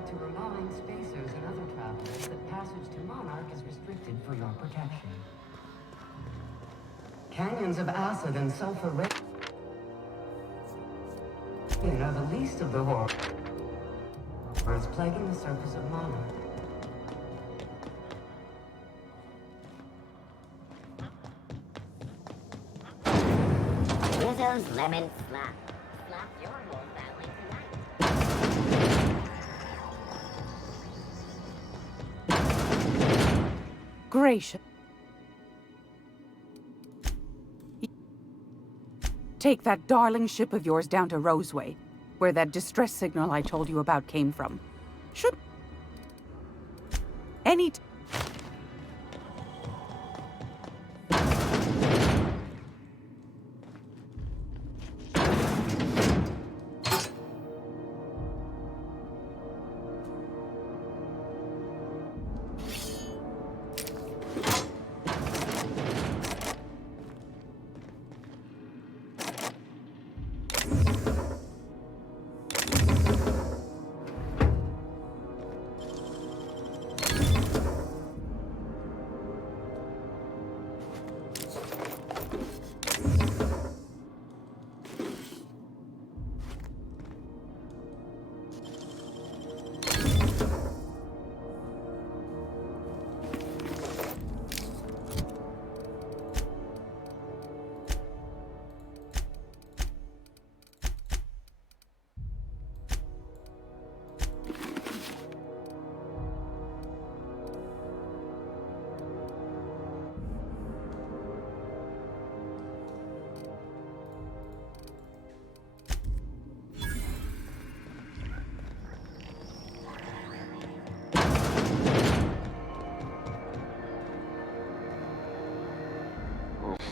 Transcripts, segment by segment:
like to remind spacers and other travelers that passage to Monarch is restricted for your protection. Canyons of acid and sulfur rain are the least of the horrors plaguing the surface of Monarch. Rizzo's Lemon Slap. Slap your whole family tonight. Gracious. Take that darling ship of yours down to Roseway, where that distress signal I told you about came from. Should... Any...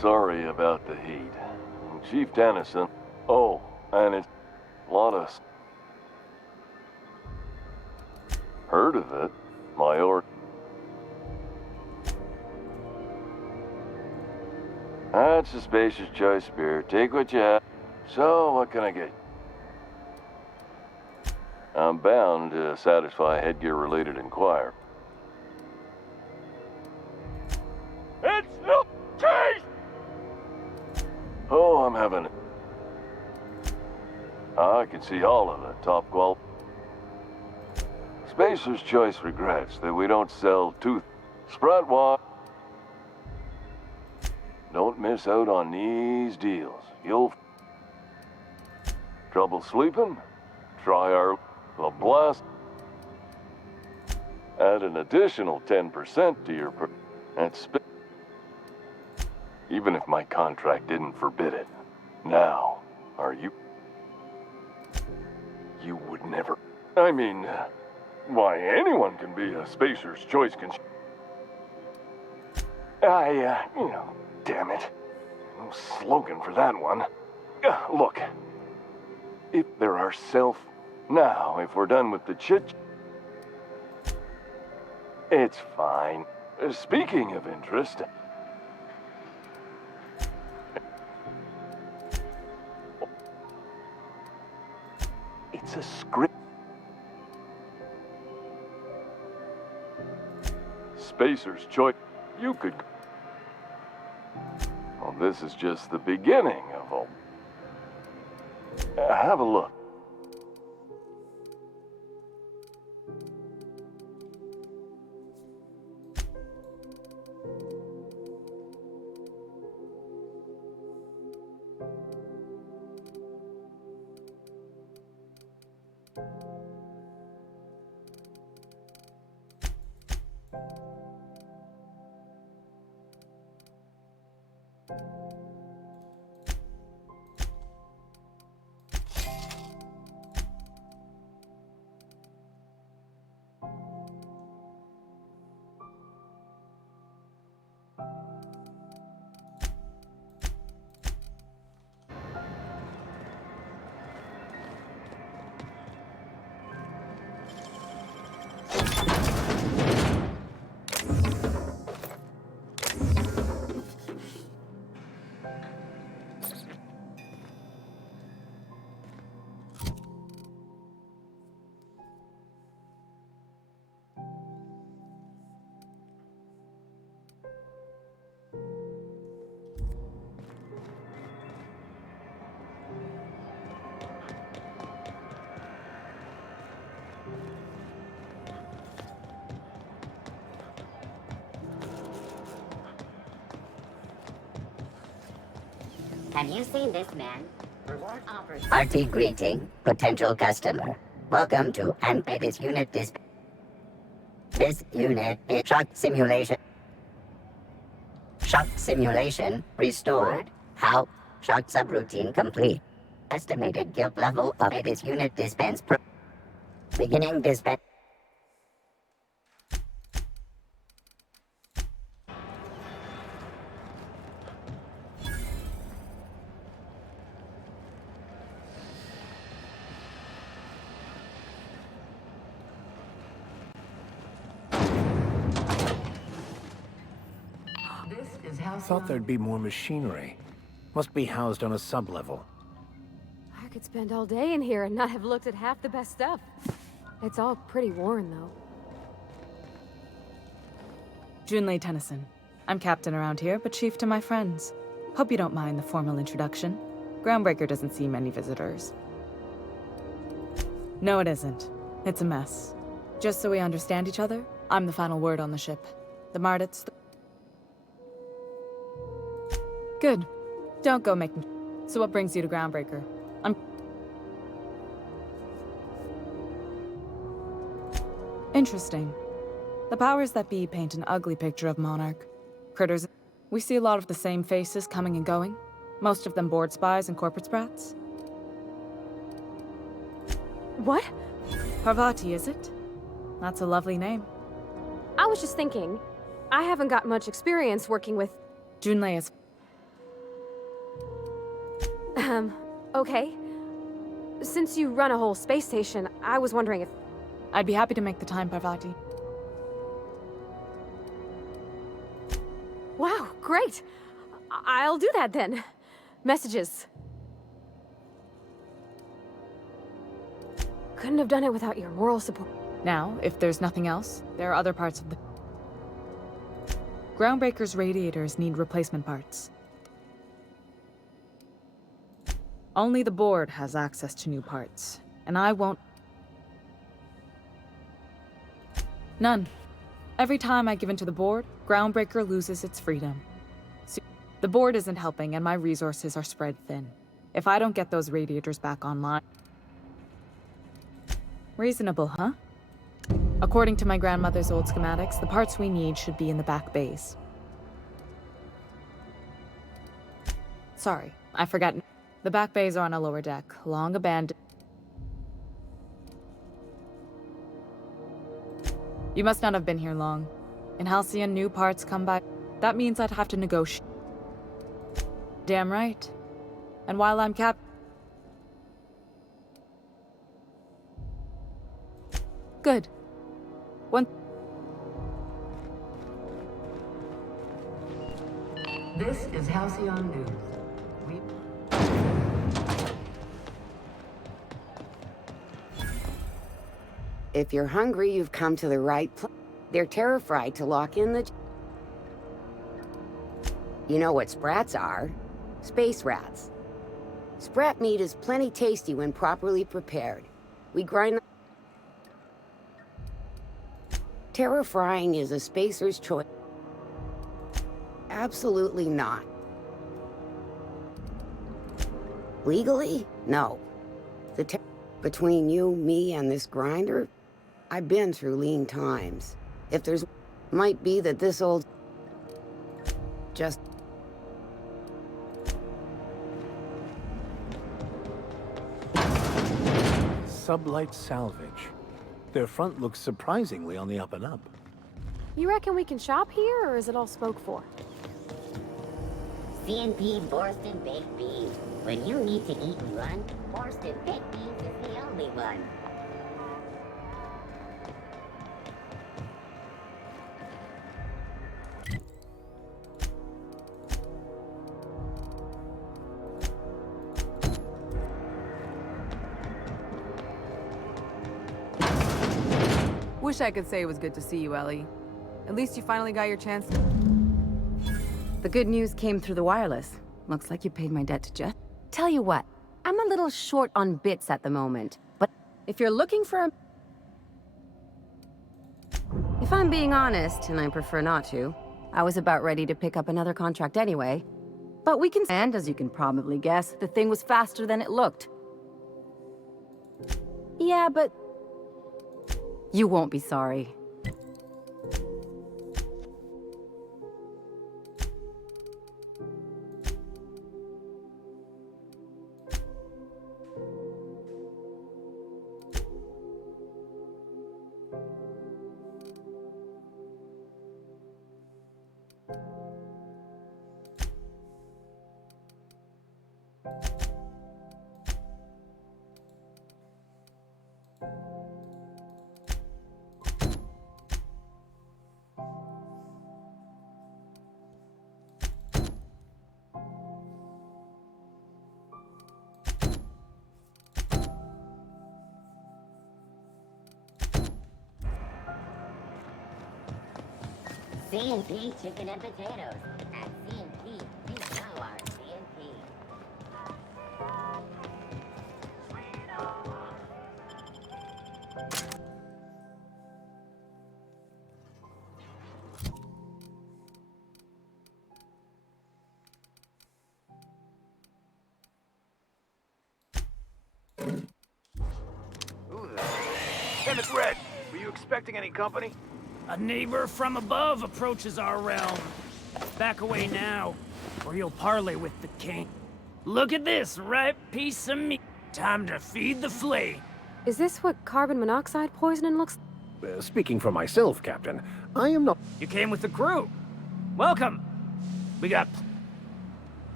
Sorry about the heat. Chief Dennison. Oh, and it's a lot of... Heard of it? My That's a spacious choice, Spirit. Take what you have. So, what can I get? I'm bound to satisfy headgear-related inquiry. It's no case! Oh, I'm having it. I can see all of it, top quality. Spacer's Choice regrets that we don't sell tooth. Spread wide. Don't miss out on these deals. You'll... Trouble sleeping? Try our... The blast. Add an additional 10% to your... That's... Even if my contract didn't forbid it. Now, are you... You would never... I mean, why, anyone can be a Spacer's Choice you know, damn it. No slogan for that one. Look, if there are Now, if we're done with the chit... It's fine. Speaking of interest... It's a script. Spacer's Choice. You could... Well, this is just the beginning of all... have a look. Have you seen this man? Reward offers. Party greeting, potential customer. Welcome to this unit This unit is shock simulation. Shock simulation restored. How? Shock subroutine complete. Estimated guilt level of this unit dispense. Beginning dispense. This is how. Thought there'd be more machinery. Must be housed on a sublevel. I could spend all day in here and not have looked at half the best stuff. It's all pretty worn, though. Junlei Tennyson. I'm captain around here, but chief to my friends. Hope you don't mind the formal introduction. Groundbreaker doesn't see many visitors. No, it isn't. It's a mess. Just so we understand each other, I'm the final word on the ship. The Mardits... Good. Don't go making... So what brings you to Groundbreaker? Interesting. The powers that be paint an ugly picture of Monarch. Critters... We see a lot of the same faces coming and going. Most of them board spies and corporate sprats. What? Parvati, is it? That's a lovely name. I was just thinking, I haven't got much experience working with... Junlei is... Okay. Since you run a whole space station, I was wondering if... I'd be happy to make the time, Parvati. Wow, great! I'll do that then. Messages. Couldn't have done it without your moral support. Now, if there's nothing else, there are other parts of the... Groundbreaker's radiators need replacement parts. Only the board has access to new parts, and I won't... None. Every time I give in to the board, Groundbreaker loses its freedom. So, the board isn't helping, and my resources are spread thin. If I don't get those radiators back online... Reasonable, huh? According to my grandmother's old schematics, the parts we need should be in the back bays. Sorry, I forgot. The back bays are on a lower deck, long abandoned. You must not have been here long. In Halcyon, new parts come by. That means I'd have to negotiate. Damn right. And while I'm Good. One... This is Halcyon News. We... If you're hungry, you've come to the right place. They're terrified to lock in the... You know what sprats are? Space rats. Sprat meat is plenty tasty when properly prepared. We grind... Terror frying is a spacer's choice. Absolutely not. Legally? No. Between you, me, and this grinder, I've been through lean times. If there's... Might be that this old... Just... Sublight salvage. Their front looks surprisingly on the up and up. You reckon we can shop here, or is it all spoke for? CNP Borston Baked Beans. When you need to eat and run, Borston Baked Beans is the only one. Wish I could say it was good to see you, Ellie. At least you finally got your chance. The good news came through the wireless. Looks like you paid my debt to Jeff. Tell you what, I'm a little short on bits at the moment, but if you're looking for a... If I'm being honest, and I prefer not to, I was about ready to pick up another contract anyway. But we can... And as you can probably guess, the thing was faster than it looked. Yeah, but... You won't be sorry. C&P chicken and potatoes. At C&P, we know our C&P. Hey, Miss Red, were you expecting any company? A neighbor from above approaches our realm. Back away now, or you'll parley with the king. Look at this ripe piece of meat. Time to feed the flame. Is this what carbon monoxide poisoning looks like? Speaking for myself, Captain, I am not... You came with the crew. Welcome. We got...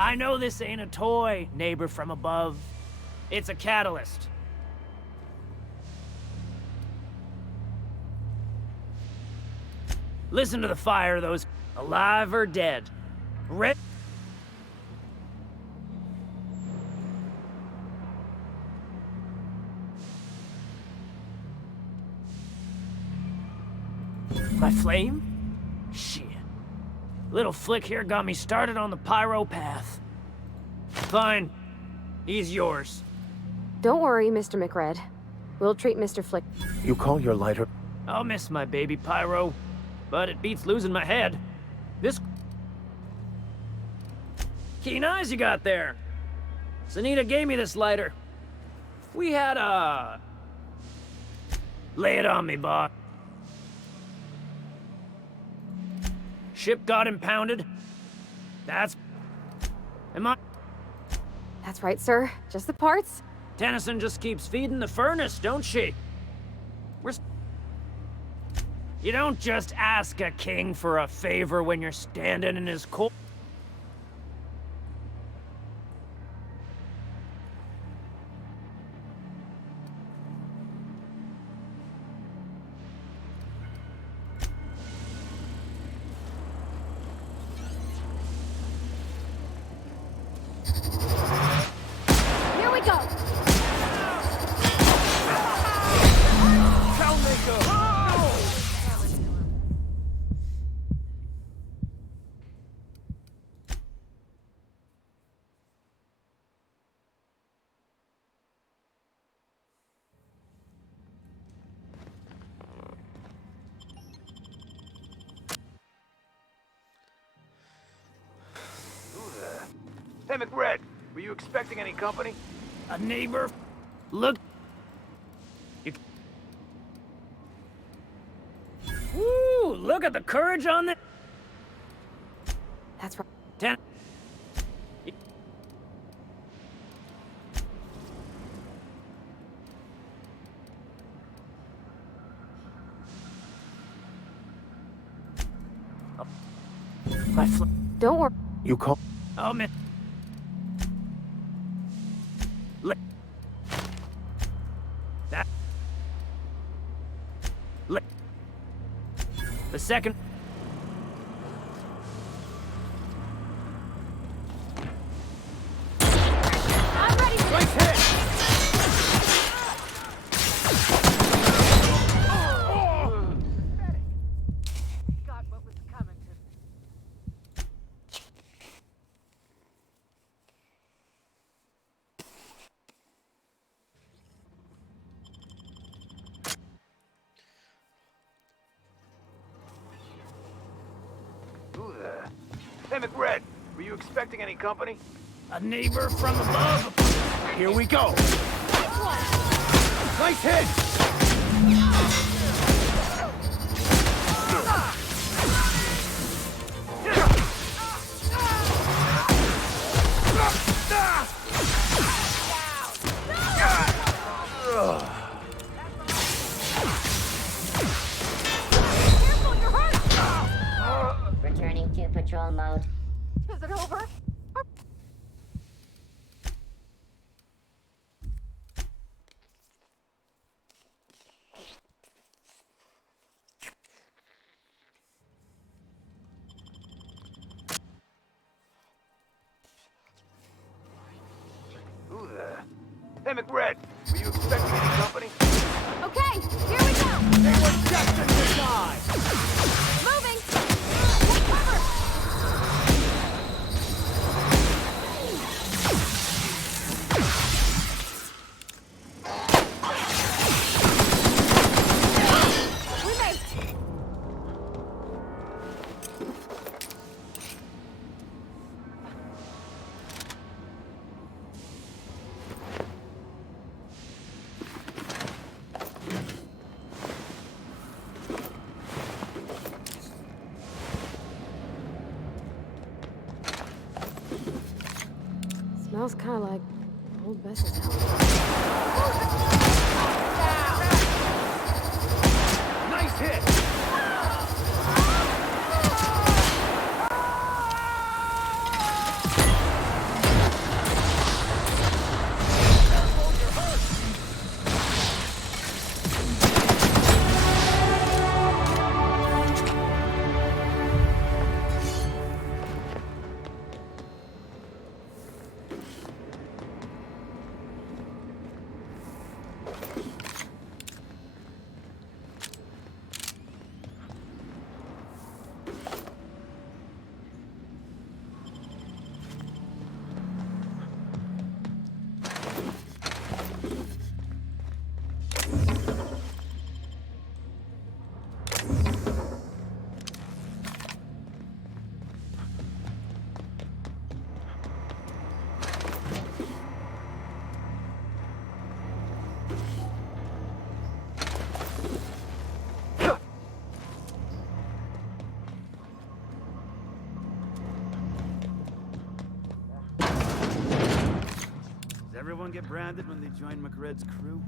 I know this ain't a toy, neighbor from above. It's a catalyst. Listen to the fire, those alive or dead. Red. My flame? Shit. Little flick here got me started on the pyro path. Fine. He's yours. Don't worry, Mr. McRed. We'll treat Mr. Flick. You call your lighter... I'll miss my baby pyro, but it beats losing my head. This... Keen eyes you got there. Sunita gave me this lighter. We had a... Lay it on me, boss. Ship got impounded. That's... Am I... That's right, sir. Just the parts. Tennyson just keeps feeding the furnace, don't she? You don't just ask a king for a favor when you're standing in his court. Here we go! Hey, McRed, were you expecting any company? A neighbor? Look... You... Woo! Look at the courage on this... That's right. Ten... My Don't worry. You call... Oh, man. That... The second... I'm ready! Nice hit! Got what was coming to... Hey, McRed, were you expecting any company? A neighbor from above. Here we go. Nice hit! Returning to patrol mode. Is it over? Who the... Hey, McRed, were you expecting any company? Okay, here we go! They were destined to die! Moving! Take cover! We made it! Smells kind of like old Bess's house. Nice hit! Does everyone get branded when they join McRed's crew?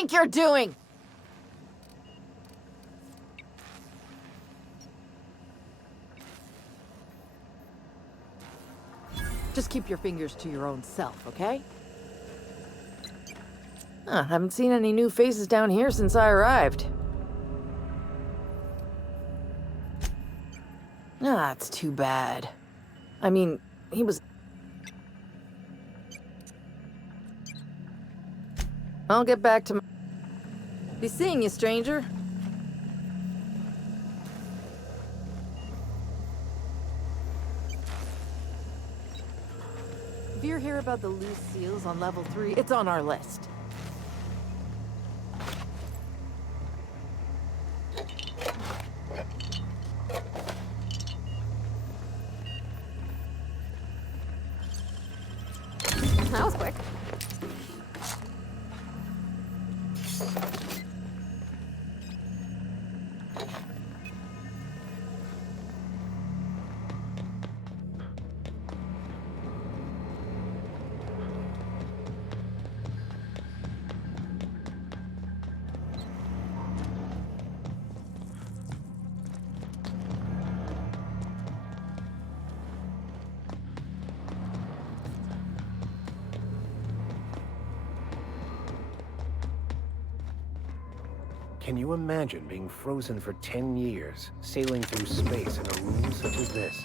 think you're doing? Just keep your fingers to your own self, okay? Huh, haven't seen any new faces down here since I arrived. Ah, that's too bad. I mean, he was... I'll get back to my... Be seeing you, stranger. If you hear about the loose seals on level 3, it's on our list. That was quick. Can you imagine being frozen for 10 years, sailing through space in a room such as this?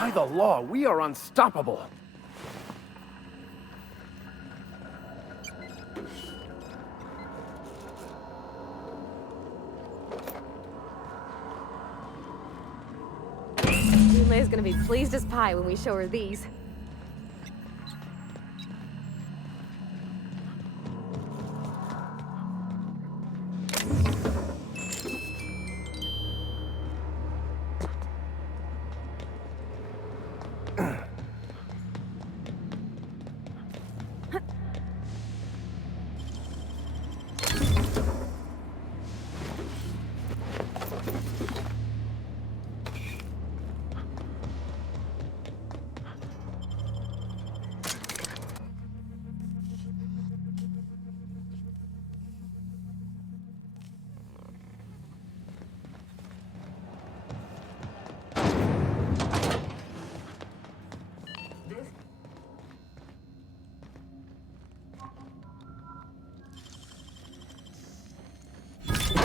By the law, we are unstoppable. Yulei's gonna be pleased as pie when we show her these.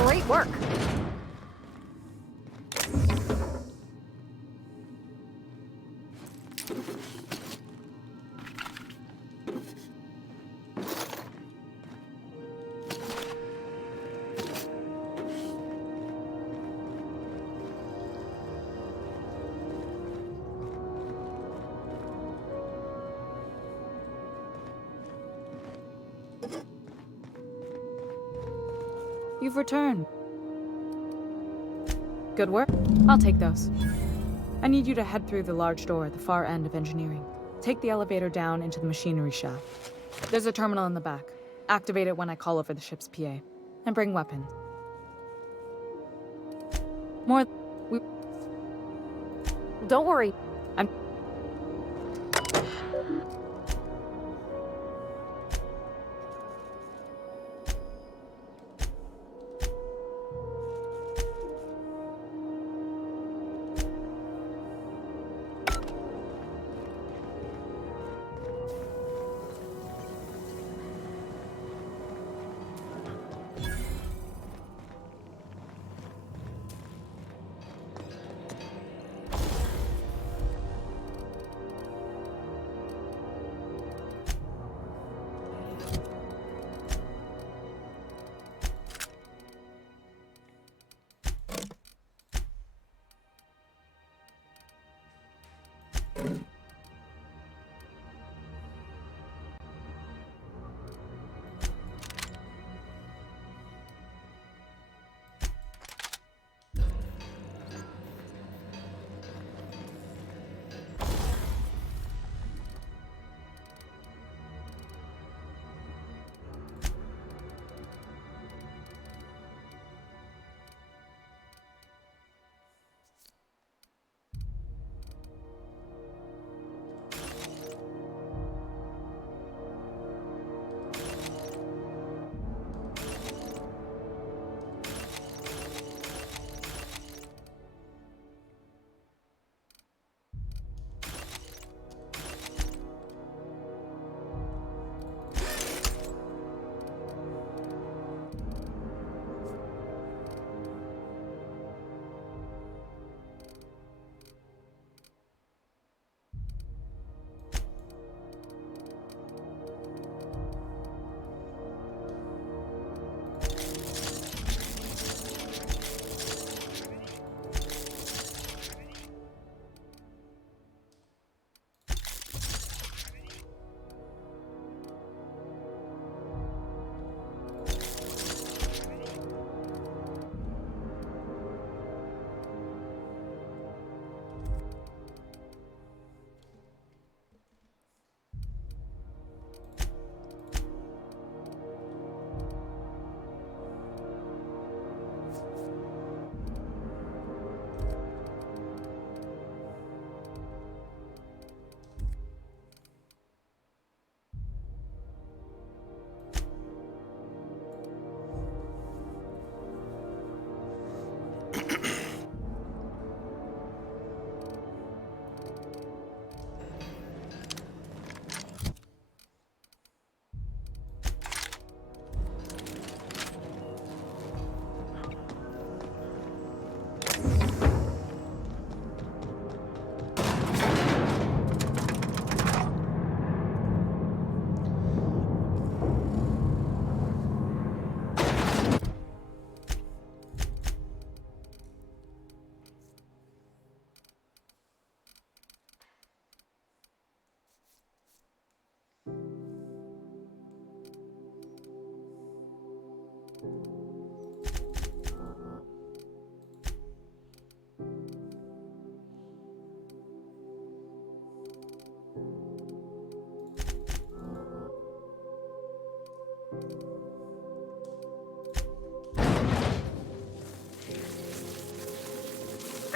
Great work. You've returned. Good work. I'll take those. I need you to head through the large door at the far end of engineering. Take the elevator down into the machinery shaft. There's a terminal in the back. Activate it when I call over the ship's PA. And bring weapons. More... Don't worry. I'm...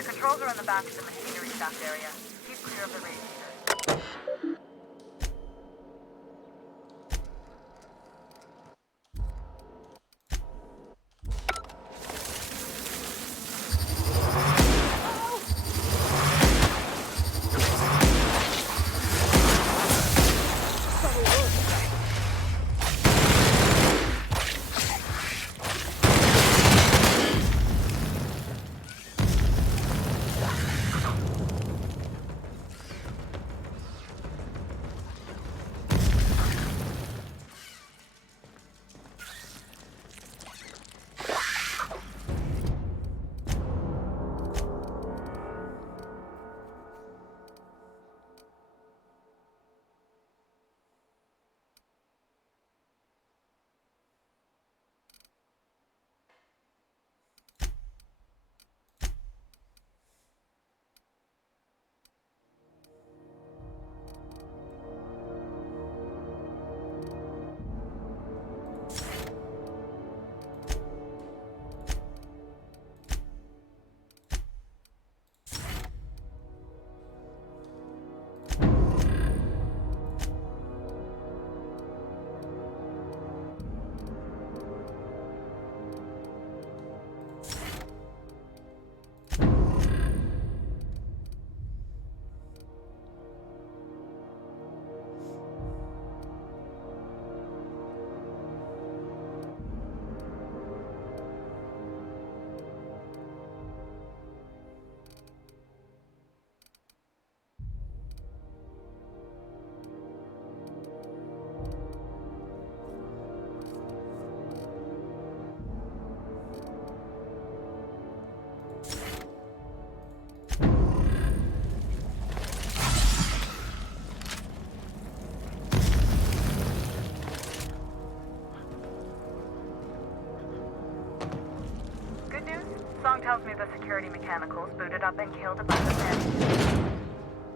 Controls are in the back of the machinery shaft area. Keep clear of the radiators. Song tells me the security mechanicals booted up and killed a bunch of men.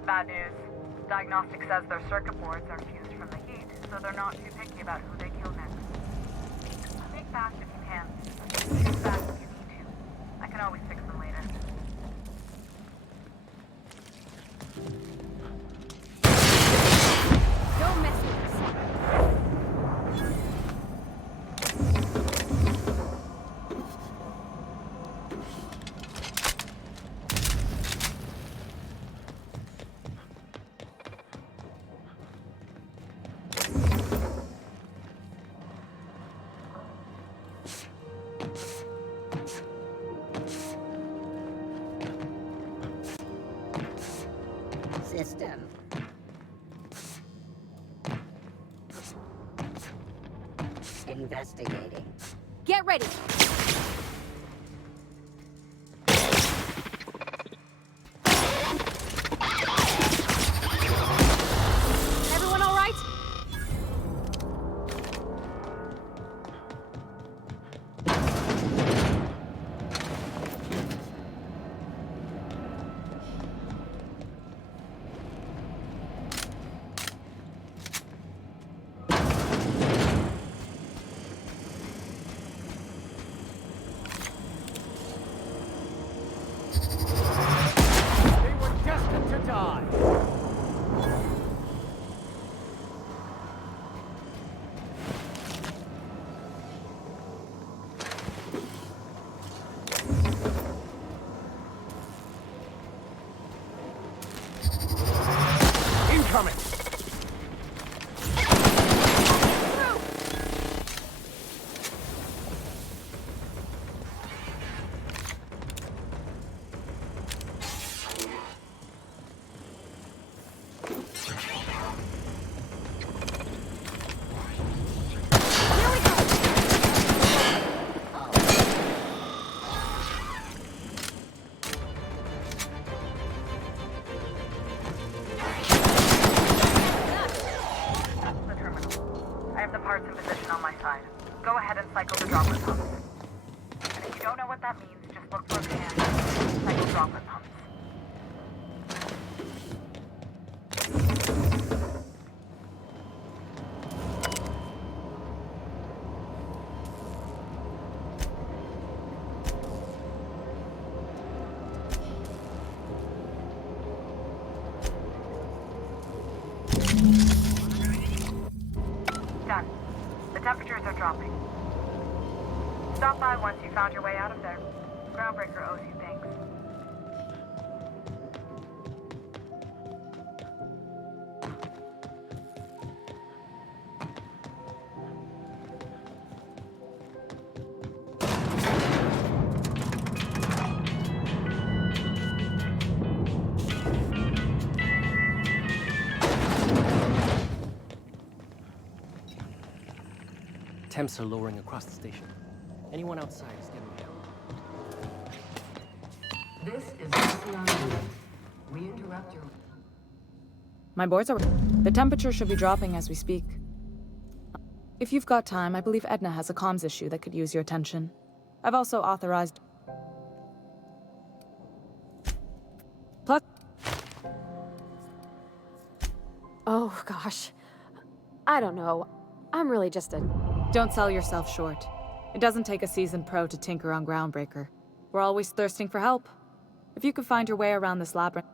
Bad news. Diagnostic says their circuit boards are fused from the heat, so they're not too picky about who they kill next. Sneak fast if you can. Shoot fast if you need to. I can always fix them later. Don't mess with us. System. Investigating. Get ready. Everyone all right? Incoming! Go ahead and cycle the droplet pumps. And if you don't know what that means, just look for a command. Cycle droplet pumps. found your way out of there. Groundbreaker owes you thanks. Temps are lowering across the station. Anyone outside is getting down. This is Halcyon Unit. We interrupt your... My boards are... The temperature should be dropping as we speak. If you've got time, I believe Edna has a comms issue that could use your attention. I've also authorized... Plus... Oh, gosh. I don't know. I'm really just a... Don't sell yourself short. It doesn't take a seasoned pro to tinker on Groundbreaker. We're always thirsting for help. If you could find your way around this labyrinth...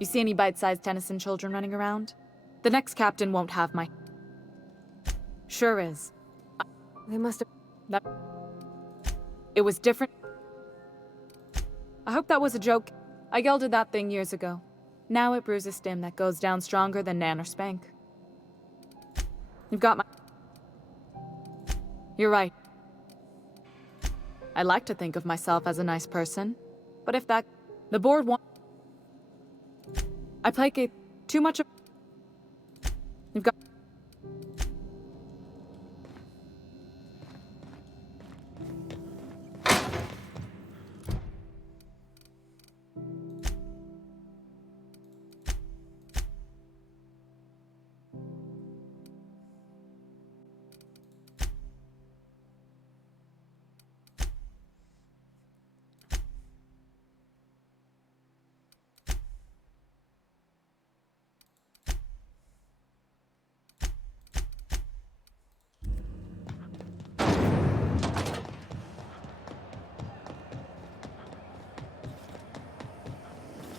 You see any bite-sized Tennyson children running around? The next captain won't have my... Sure is. They must have... It was different. I hope that was a joke. I gelded that thing years ago. Now it brews a stim that goes down stronger than Nan or Spank. You've got my... You're right. I like to think of myself as a nice person. But if that... The board wants... I placate too much of... You've got...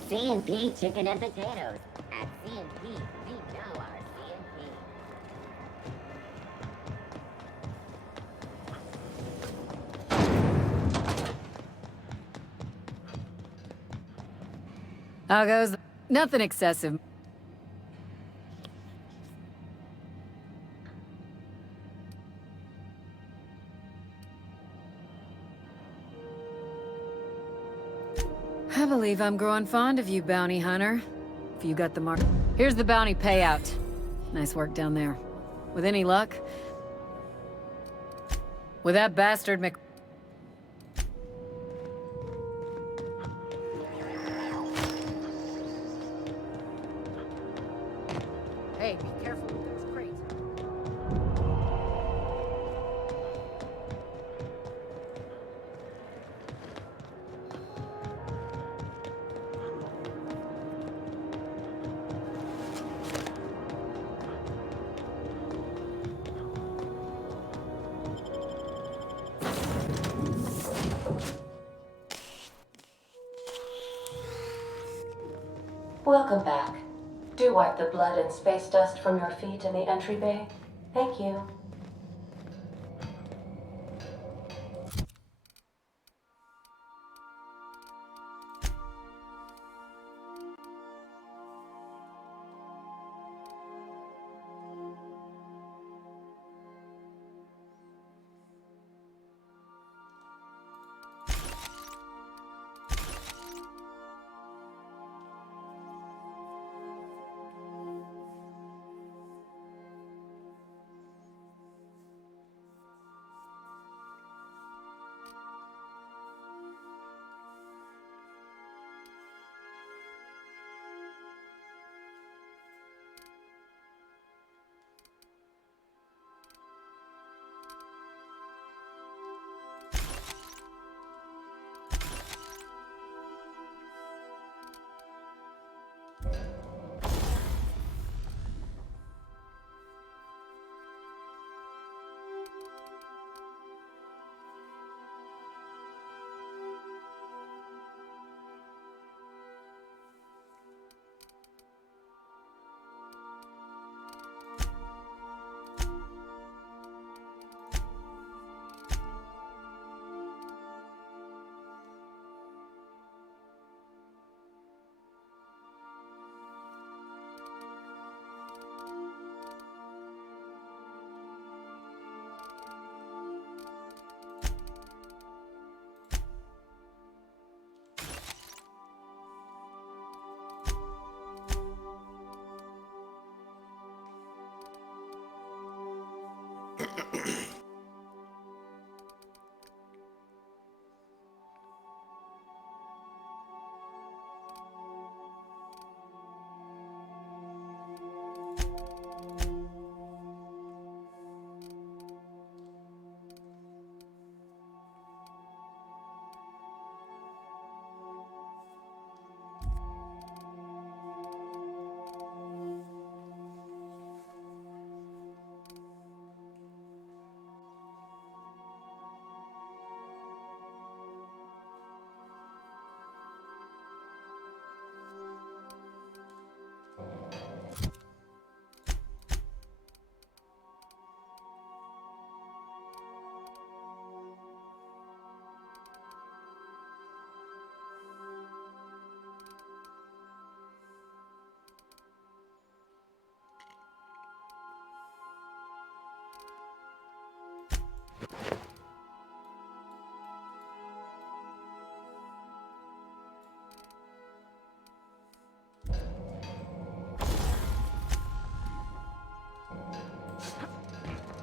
C&P chicken and potatoes. At C&P, we know our C&P. How goes? Nothing excessive. I believe I'm growing fond of you, bounty hunter. If you got the mark. Here's the bounty payout. Nice work down there. With any luck, with that bastard Mc... Hey, be careful with those crates. Welcome back. Do wipe the blood and space dust from your feet in the entry bay. Thank you.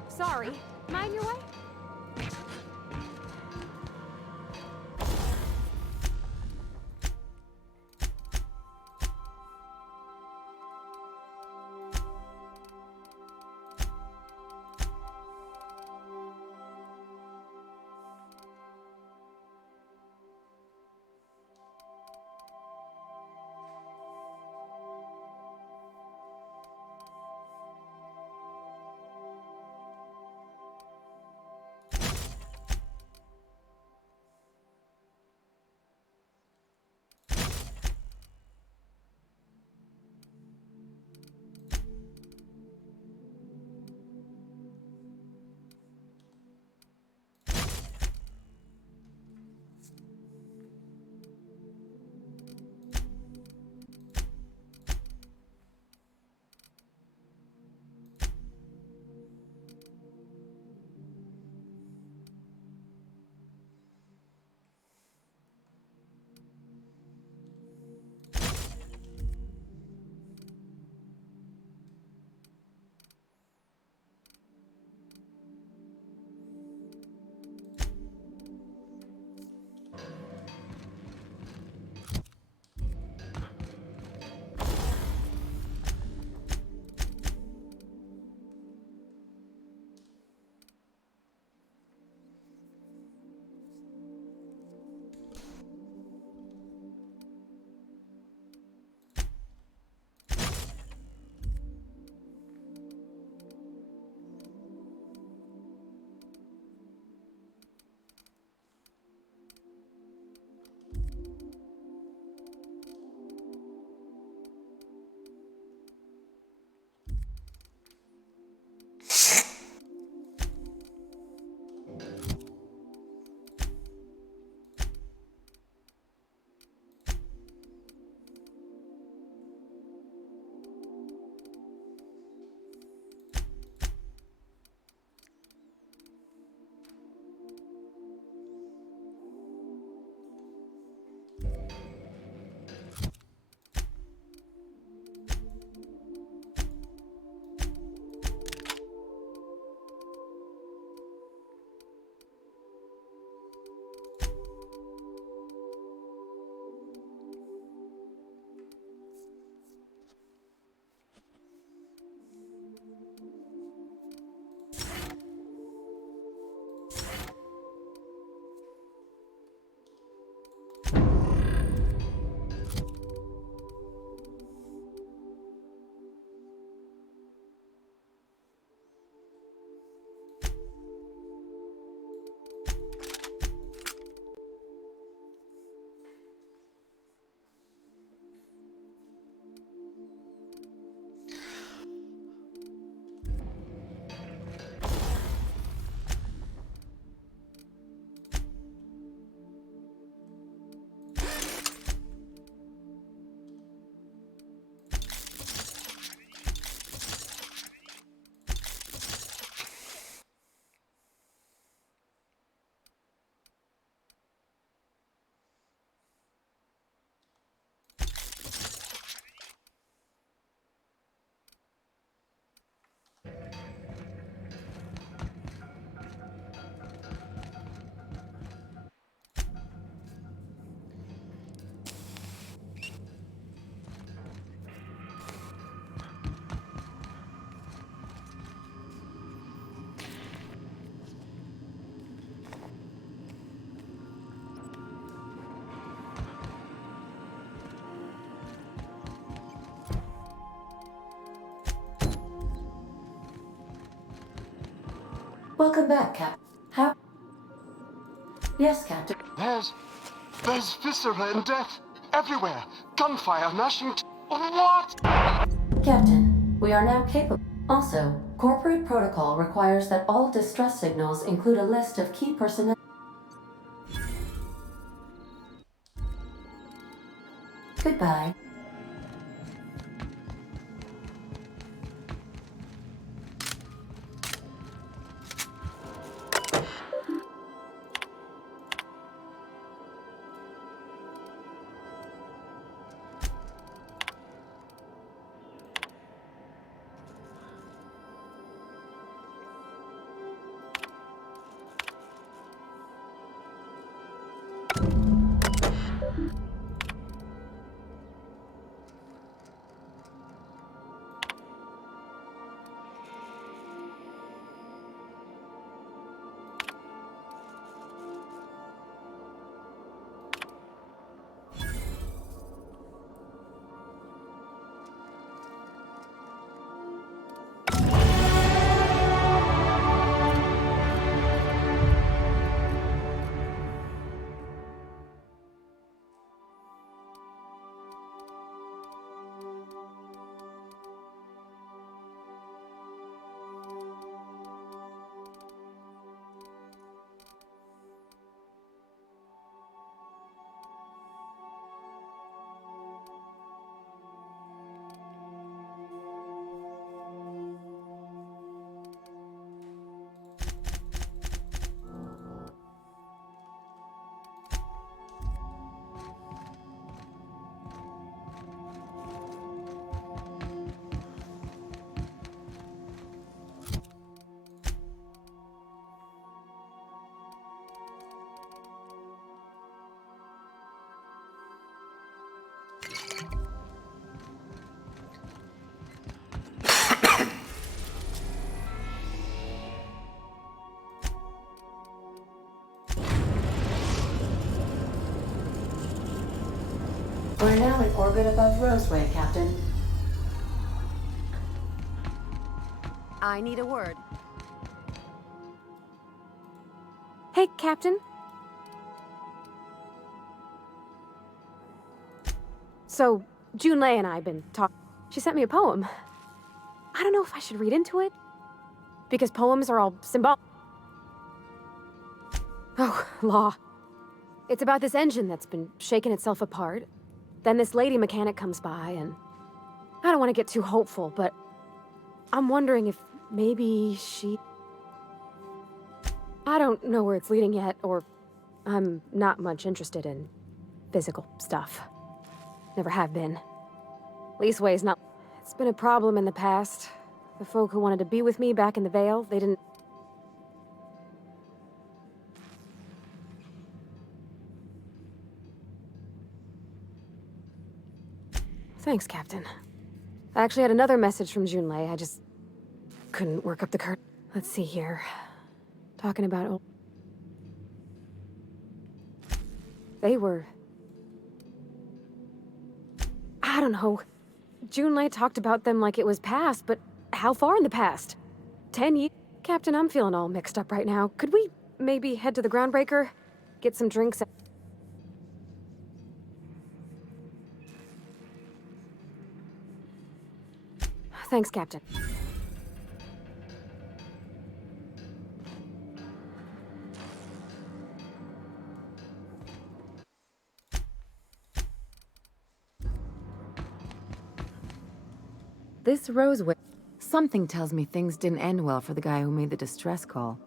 Sorry. Mind your way? Welcome back, Cap. How? Yes, Captain. There's viscera and death everywhere. Gunfire, gnashing. What? Captain, we are now capable. Also, corporate protocol requires that all distress signals include a list of key personnel. Goodbye. We're now in orbit above Roseway, Captain. I need a word. Hey, Captain. So, Junlei and I have been talking. She sent me a poem. I don't know if I should read into it, because poems are all symbolic. Oh, law. It's about this engine that's been shaking itself apart. Then this lady mechanic comes by, and I don't want to get too hopeful, but I'm wondering if maybe she... I don't know where it's leading yet, or I'm not much interested in physical stuff. Never have been. Leastways not... It's been a problem in the past. The folk who wanted to be with me back in the Vale, they didn't... Thanks, Captain. I actually had another message from Junlei. I just couldn't work up the courage. Let's see here. Talking about... They were... I don't know. Junlei talked about them like it was past, but how far in the past? 10 years? Captain, I'm feeling all mixed up right now. Could we maybe head to the Groundbreaker? Get some drinks? Thanks, Captain. This Roseway... Something tells me things didn't end well for the guy who made the distress call.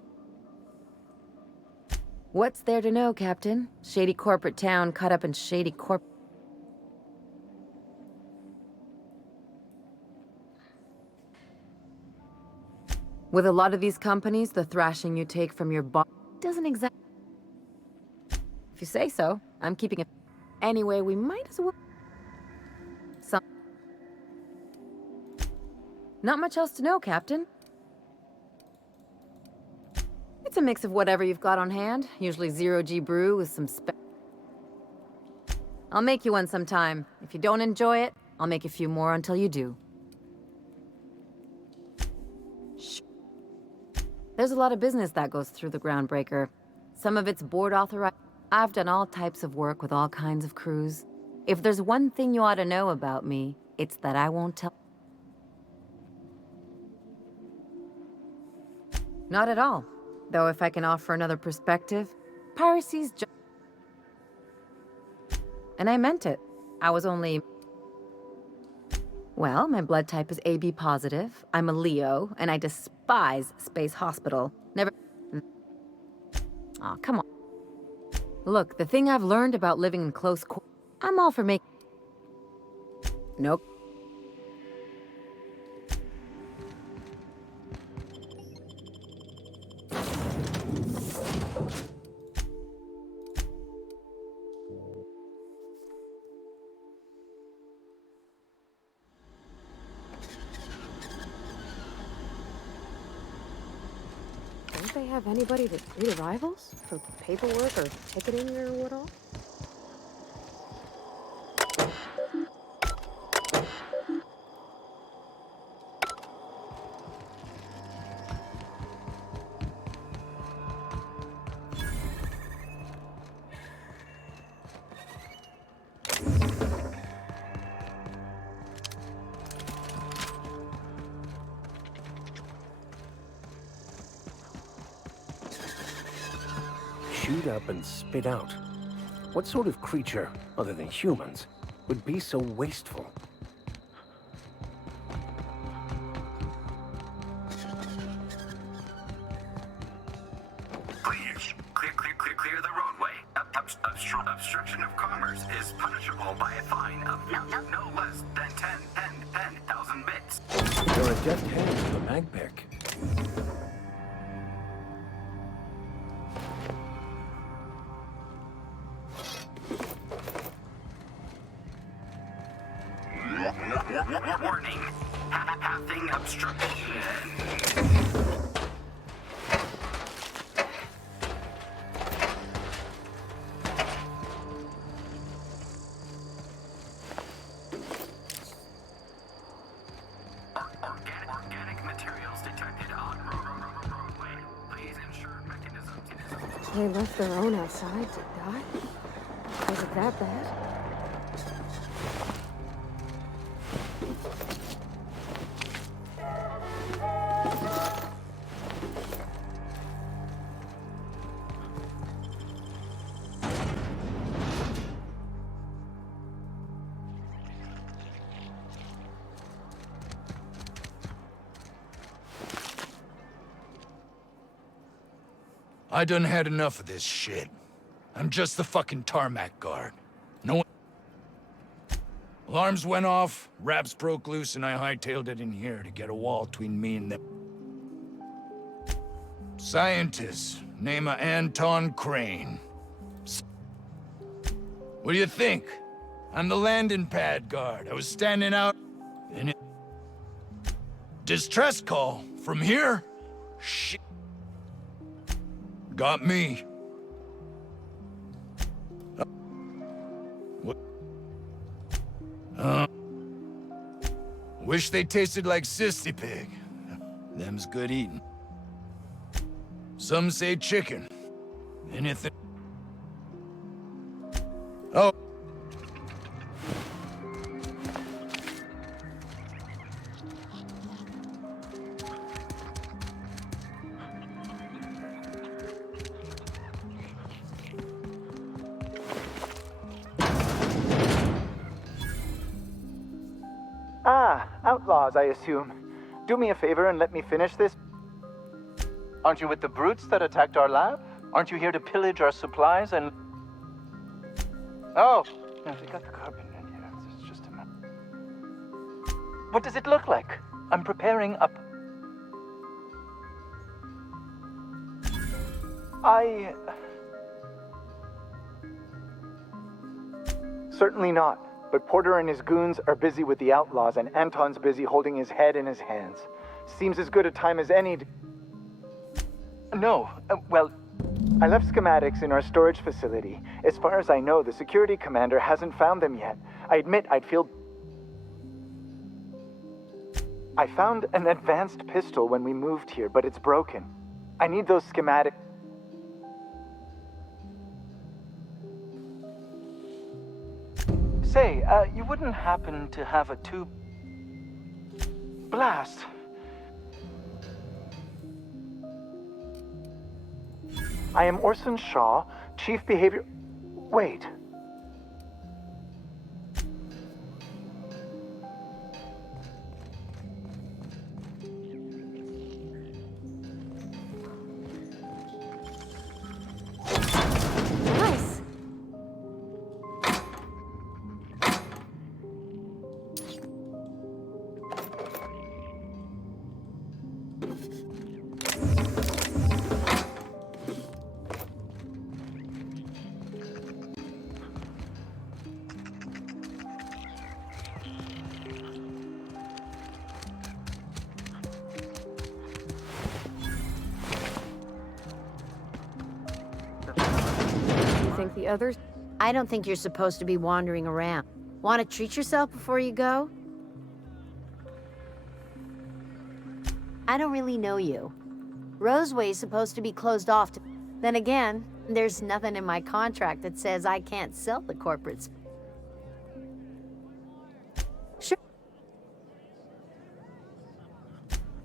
What's there to know, Captain? Shady corporate town cut up in shady With a lot of these companies, the thrashing you take from your boss doesn't exactly... If you say so, I'm keeping it... Anyway, we might as well... Not much else to know, Captain. It's a mix of whatever you've got on hand, usually zero-G brew with some I'll make you one sometime. If you don't enjoy it, I'll make a few more until you do. There's a lot of business that goes through the Groundbreaker. Some of it's board authorized. I've done all types of work with all kinds of crews. If there's one thing you ought to know about me, it's that I won't tell. Not at all. Though if I can offer another perspective, piracy's just... And I meant it. I was only... Well, my blood type is AB positive. I'm a Leo, and I despise Space Hospital. Never... Aw, come on. Look, the thing I've learned about living in close quarters... I'm all for making... Nope. Don't they have anybody to greet arrivals? For paperwork or ticketing or what all? Shoot up and spit out. What sort of creature, other than humans, would be so wasteful? Please, clear the roadway. Obstruction of commerce is punishable by a fine of no less than 10,000 bits. You're a deft hand with a mag pick. Warning. Pathing obstruction. Organic materials detected on roadway. Please ensure mechanisms. They left their own outside to die? Was it that bad? I done had enough of this shit. I'm just the fucking tarmac guard. No one... Alarms went off, wraps broke loose, and I hightailed it in here to get a wall between me and them. Scientist, name of Anton Crane. What do you think? I'm the landing pad guard. I was standing out in it. Distress call from here? Shit. Got me. What? Wish they tasted like Sissy Pig. Them's good eating. Some say chicken. Anything. Oh. Ah, outlaws, I assume. Do me a favor and let me finish this. Aren't you with the brutes that attacked our lab? Aren't you here to pillage our supplies and... Oh, no, they got the carbon in here. It's just a matter. What does it look like? I'm preparing up. Certainly not. But Porter and his goons are busy with the outlaws, and Anton's busy holding his head in his hands. Seems as good a time as any to... No, well, I left schematics in our storage facility. As far as I know, the security commander hasn't found them yet. I admit I'd feel... I found an advanced pistol when we moved here, but it's broken. I need those schematics. Say, you wouldn't happen to have a tube... Blast! I am Orson Shaw, Chief Behavior... Wait. Nice. You think the others? I don't think you're supposed to be wandering around. Want to treat yourself before you go? I don't really know you. Roseway's supposed to be closed off to... Then again, there's nothing in my contract that says I can't sell the corporates. Sure.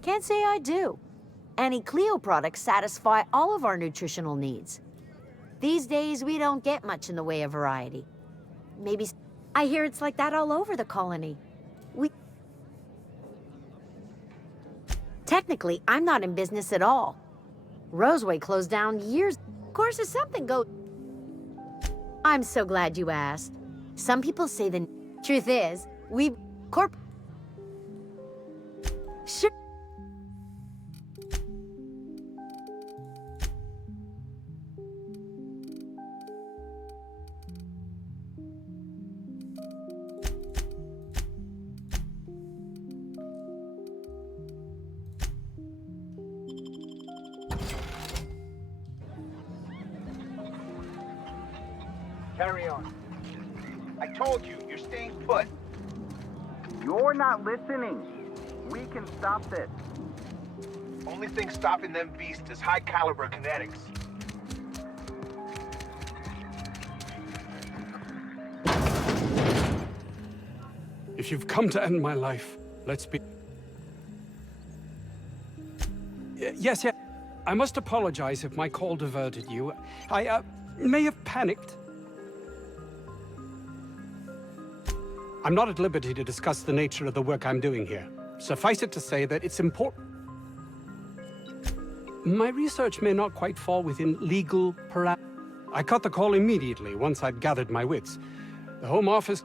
Can't say I do. Any Clio products satisfy all of our nutritional needs. These days, we don't get much in the way of variety. Maybe... I hear it's like that all over the colony. Technically, I'm not in business at all. Roseway closed down years... Of course, if something goes... I'm so glad you asked. Some people say the truth is, we... Sure... Carry on. I told you, you're staying put. You're not listening. We can stop this. Only thing stopping them beasts is high caliber kinetics. If you've come to end my life, let's be... Yes. I must apologize if my call diverted you. I may have panicked. I'm not at liberty to discuss the nature of the work I'm doing here. Suffice it to say that it's important. My research may not quite fall within legal parameters. I cut the call immediately once I'd gathered my wits. The Home Office...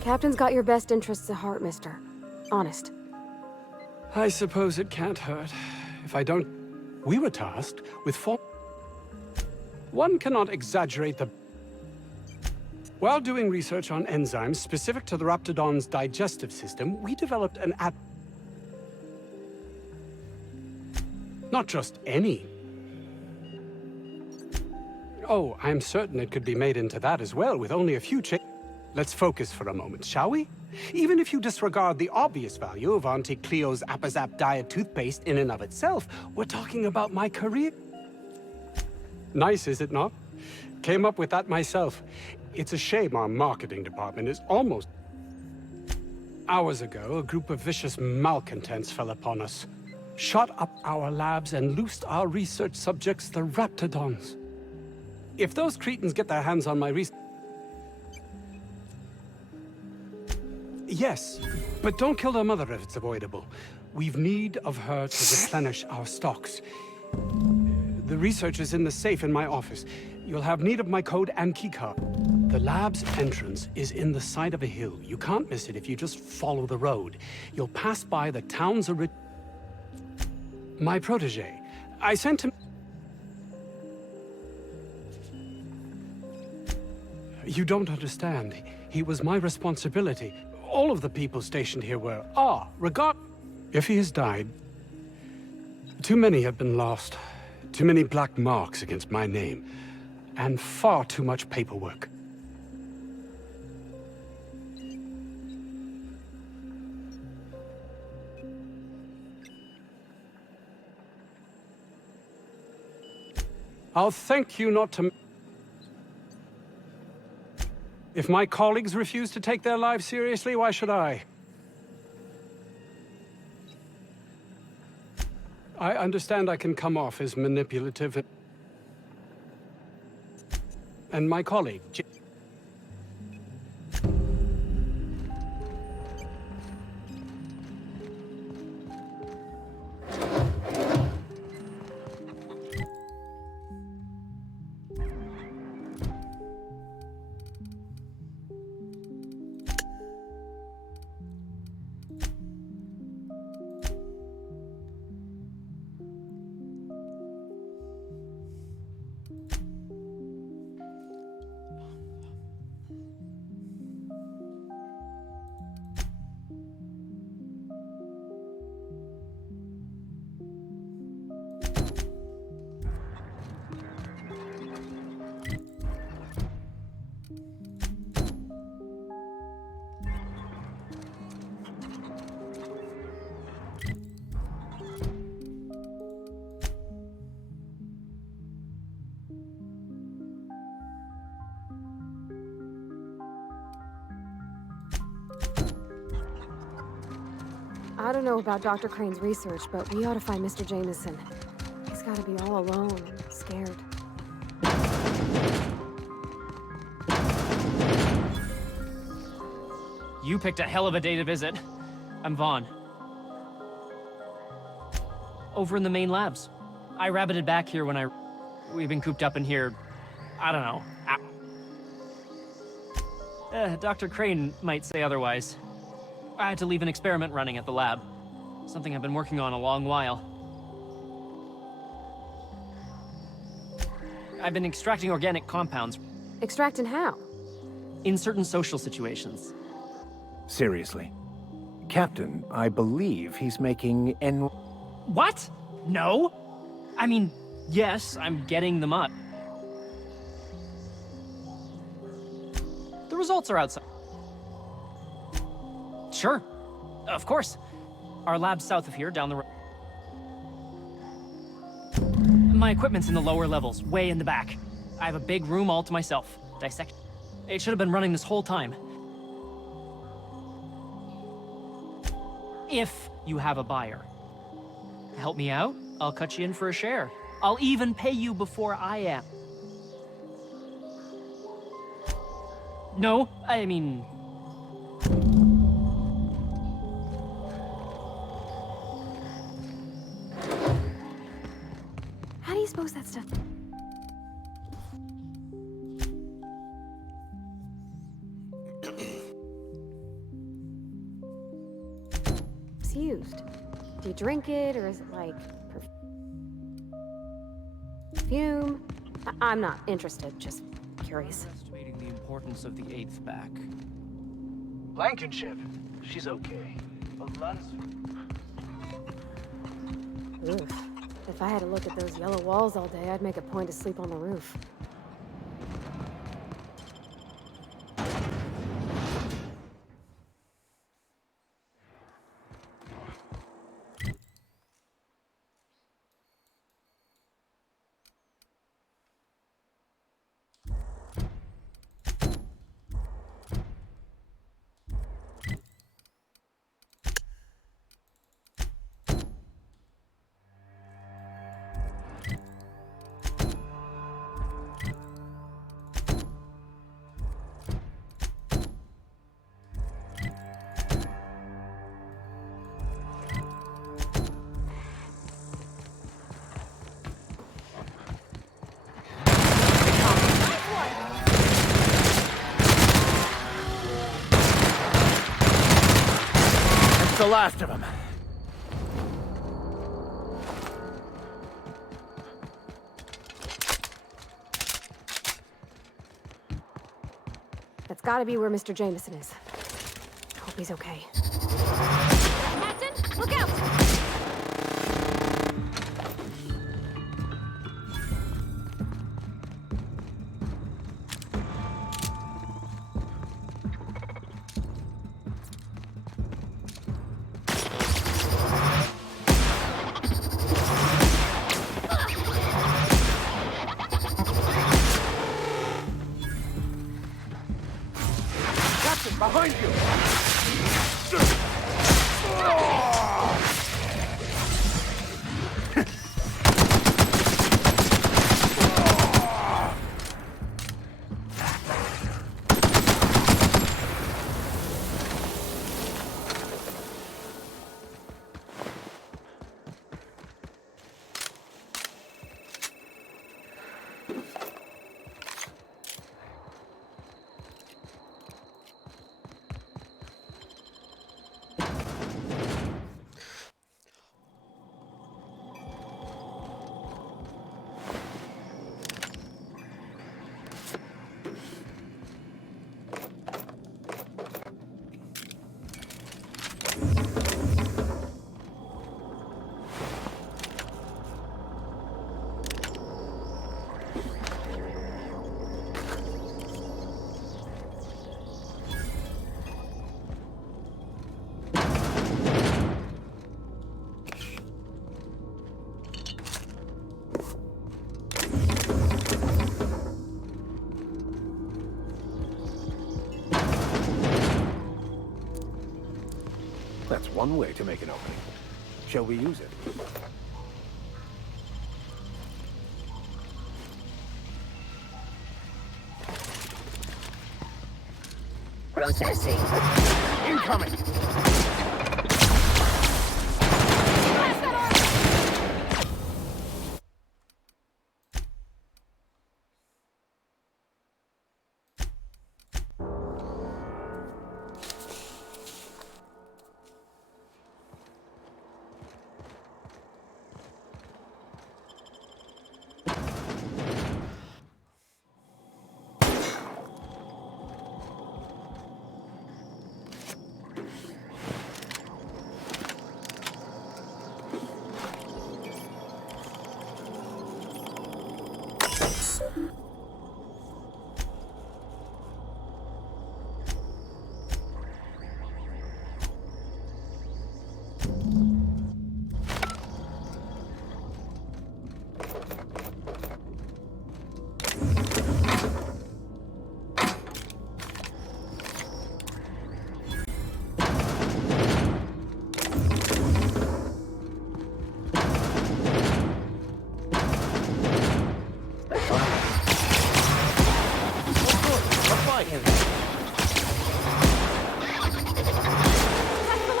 Captain's got your best interests at heart, mister. Honest. I suppose it can't hurt. If I don't... We were tasked with One cannot exaggerate the... While doing research on enzymes specific to the Raptidon's digestive system, we developed an Not just any. Oh, I'm certain it could be made into that as well, with only a few Let's focus for a moment, shall we? Even if you disregard the obvious value of Auntie Cleo's Appazap diet toothpaste in and of itself, we're talking about my career. Nice, is it not? Came up with that myself. It's a shame our marketing department is almost... Hours ago, a group of vicious malcontents fell upon us, shot up our labs and loosed our research subjects, the Raptidons. If those cretins get their hands on my research... Yes, but don't kill their mother if it's avoidable. We've need of her to replenish our stocks. The research is in the safe in my office. You'll have need of my code and keycard. The lab's entrance is in the side of a hill. You can't miss it if you just follow the road. You'll pass by the town's My protege. I sent him... You don't understand. He was my responsibility. All of the people stationed here are, If he has died, too many have been lost. Too many black marks against my name. And far too much paperwork. I'll thank you not to... If my colleagues refuse to take their lives seriously, why should I? I understand I can come off as manipulative. And my colleague... I don't know about Dr. Crane's research, but we ought to find Mr. Jameson. He's gotta be all alone and scared. You picked a hell of a day to visit. I'm Vaughn. Over in the main labs. I rabbited back here when we've been cooped up in here, I don't know. Dr. Crane might say otherwise. I had to leave an experiment running at the lab. Something I've been working on a long while. I've been extracting organic compounds. Extracting how? In certain social situations. Seriously. Captain, I believe he's making What? No? I mean, yes, I'm getting them up. The results are outside. Sure. Of course. Our lab's south of here, down the road. My equipment's in the lower levels, way in the back. I have a big room all to myself. Dissect. It should have been running this whole time. If you have a buyer. Help me out, I'll cut you in for a share. I'll even pay you before I am. No, I mean... How do you suppose that stuff... It's used. Do you drink it, or is it like... perfume? I'm not interested, just curious. Estimating the importance of the 8th back. Blankenship. She's okay. But Lund's... Ugh. If I had to look at those yellow walls all day, I'd make a point to sleep on the roof. The last of them. That's gotta be where Mr. Jameson is. Hope he's okay. Captain, look out! Behind you! That's one way to make an opening. Shall we use it? Processing. Incoming!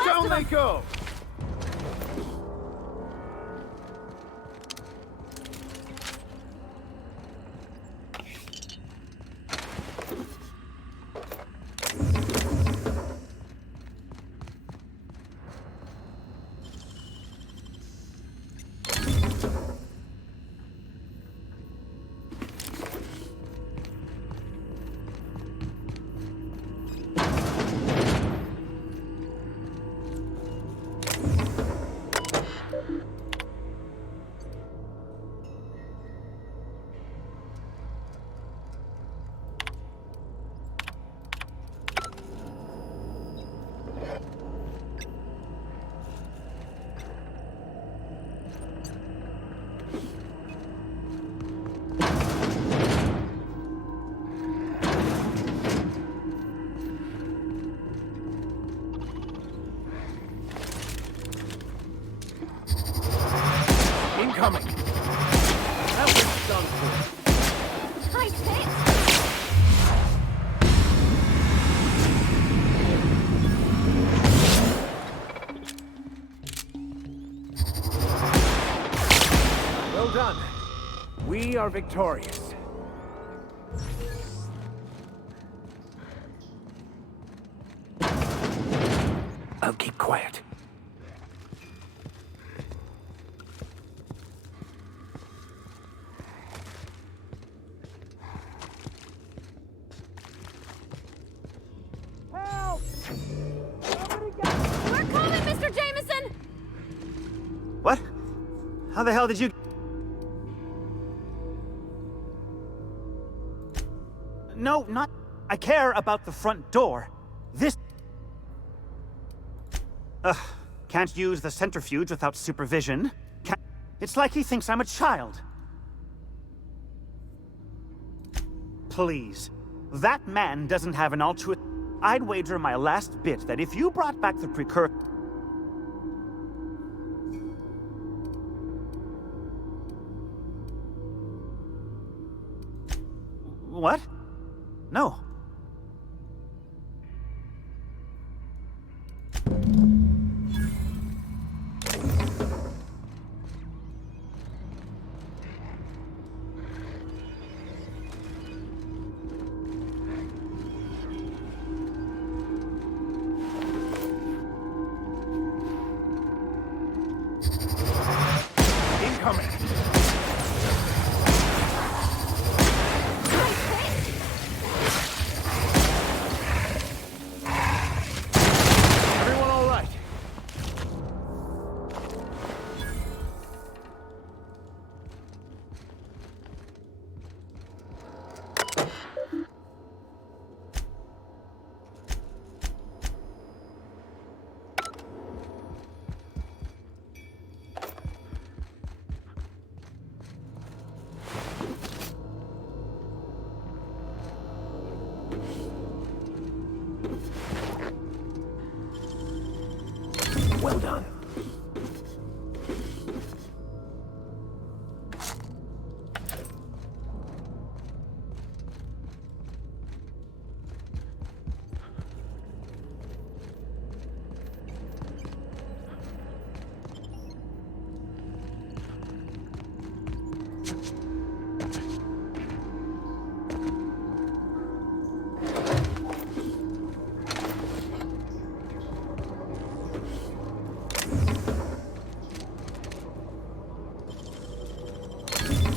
Down they go! Incoming! That was done for. Nice hit! Well done. We are victorious. I'll keep quiet. We're coming, Mr. Jameson! What? How the hell did you... No, not... I care about the front door. This... Can't use the centrifuge without supervision. It's like he thinks I'm a child. Please. That man doesn't have an altruist... I'd wager my last bit that if you brought back the precursor... What? No. Incoming! Everyone all right? Well done.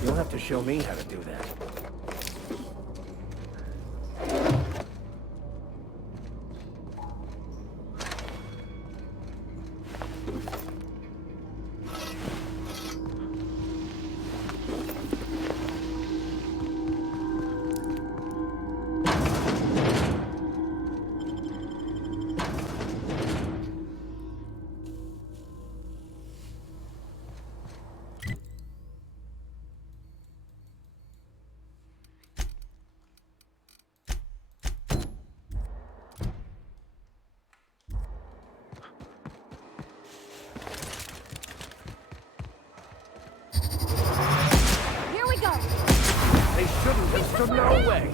You'll have to show me how to do that. Here we go! They shouldn't have stood in our way.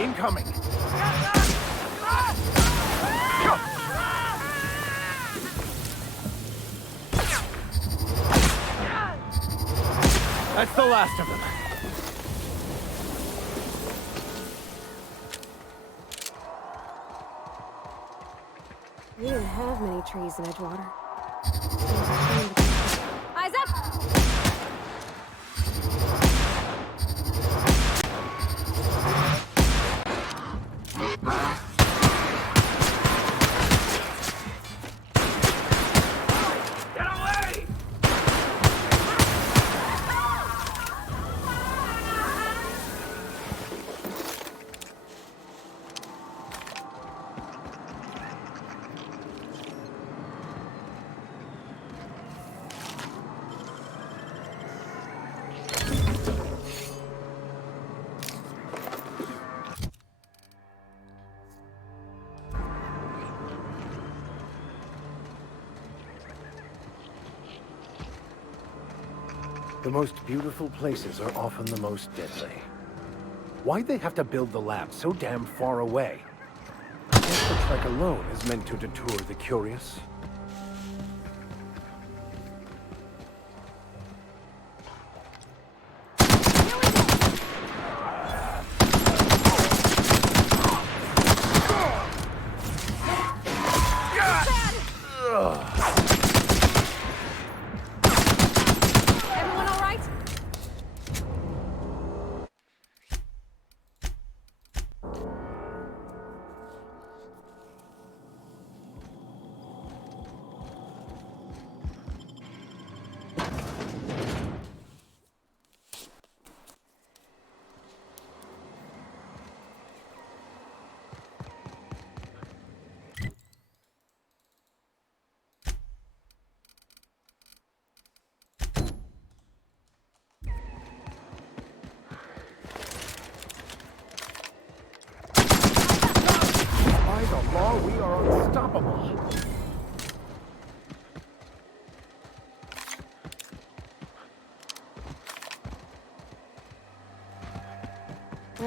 Incoming! That's the last of them. We didn't have many trees in Edgewater. Eyes up! The most beautiful places are often the most deadly. Why'd they have to build the lab so damn far away? I guess the trek alone is meant to deter the curious. Everyone all right?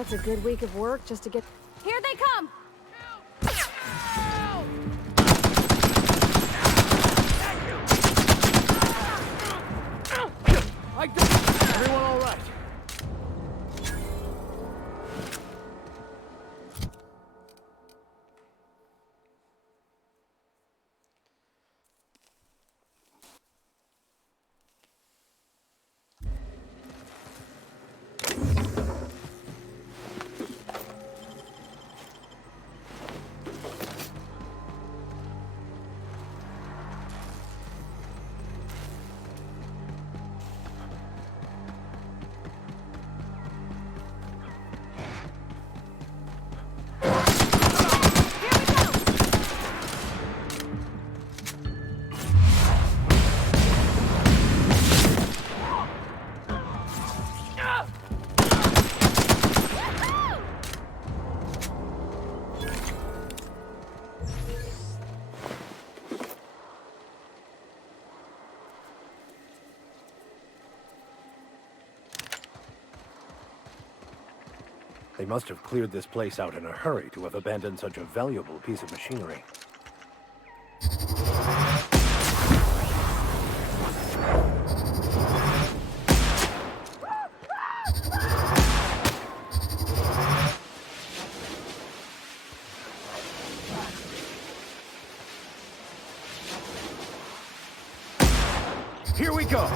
That's a good week of work just to get... Here they come! Everyone all right? They must have cleared this place out in a hurry to have abandoned such a valuable piece of machinery. Here we go!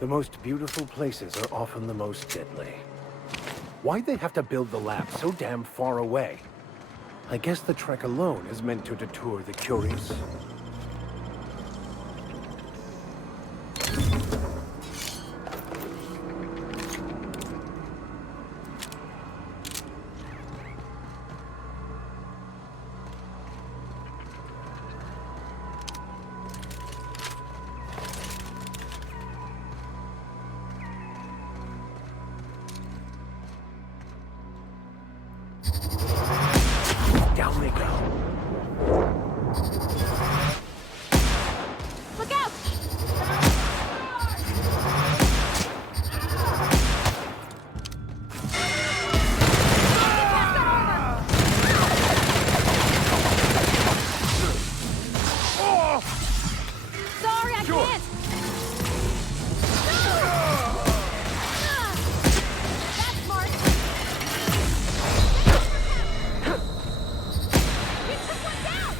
The most beautiful places are often the most deadly. Why'd they have to build the lab so damn far away? I guess the trek alone is meant to deter the curious. Down they go. Look out! Sorry, I can't! That's smart! We took one down!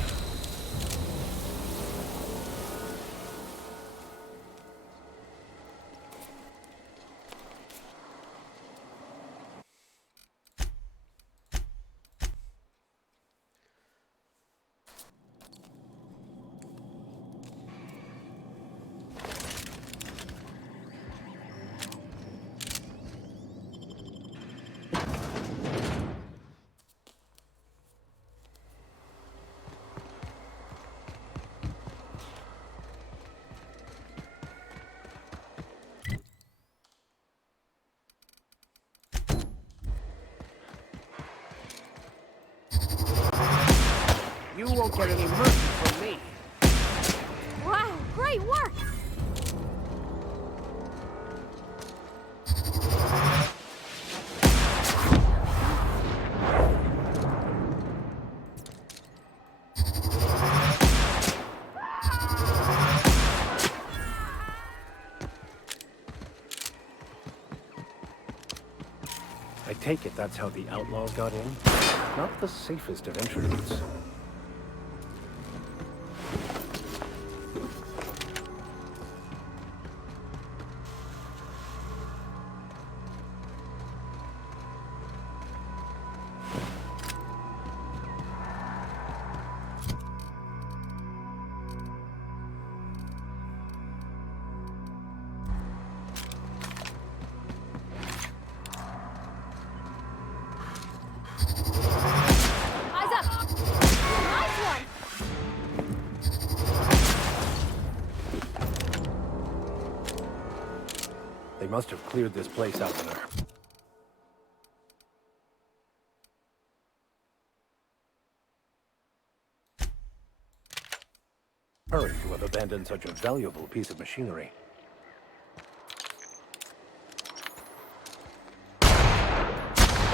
You won't get any mercy from me. Wow, great work! I take it that's how the outlaws got in? Not the safest of entry routes. Eyes up! They must have cleared this place out in a... hurry to have abandoned such a valuable piece of machinery.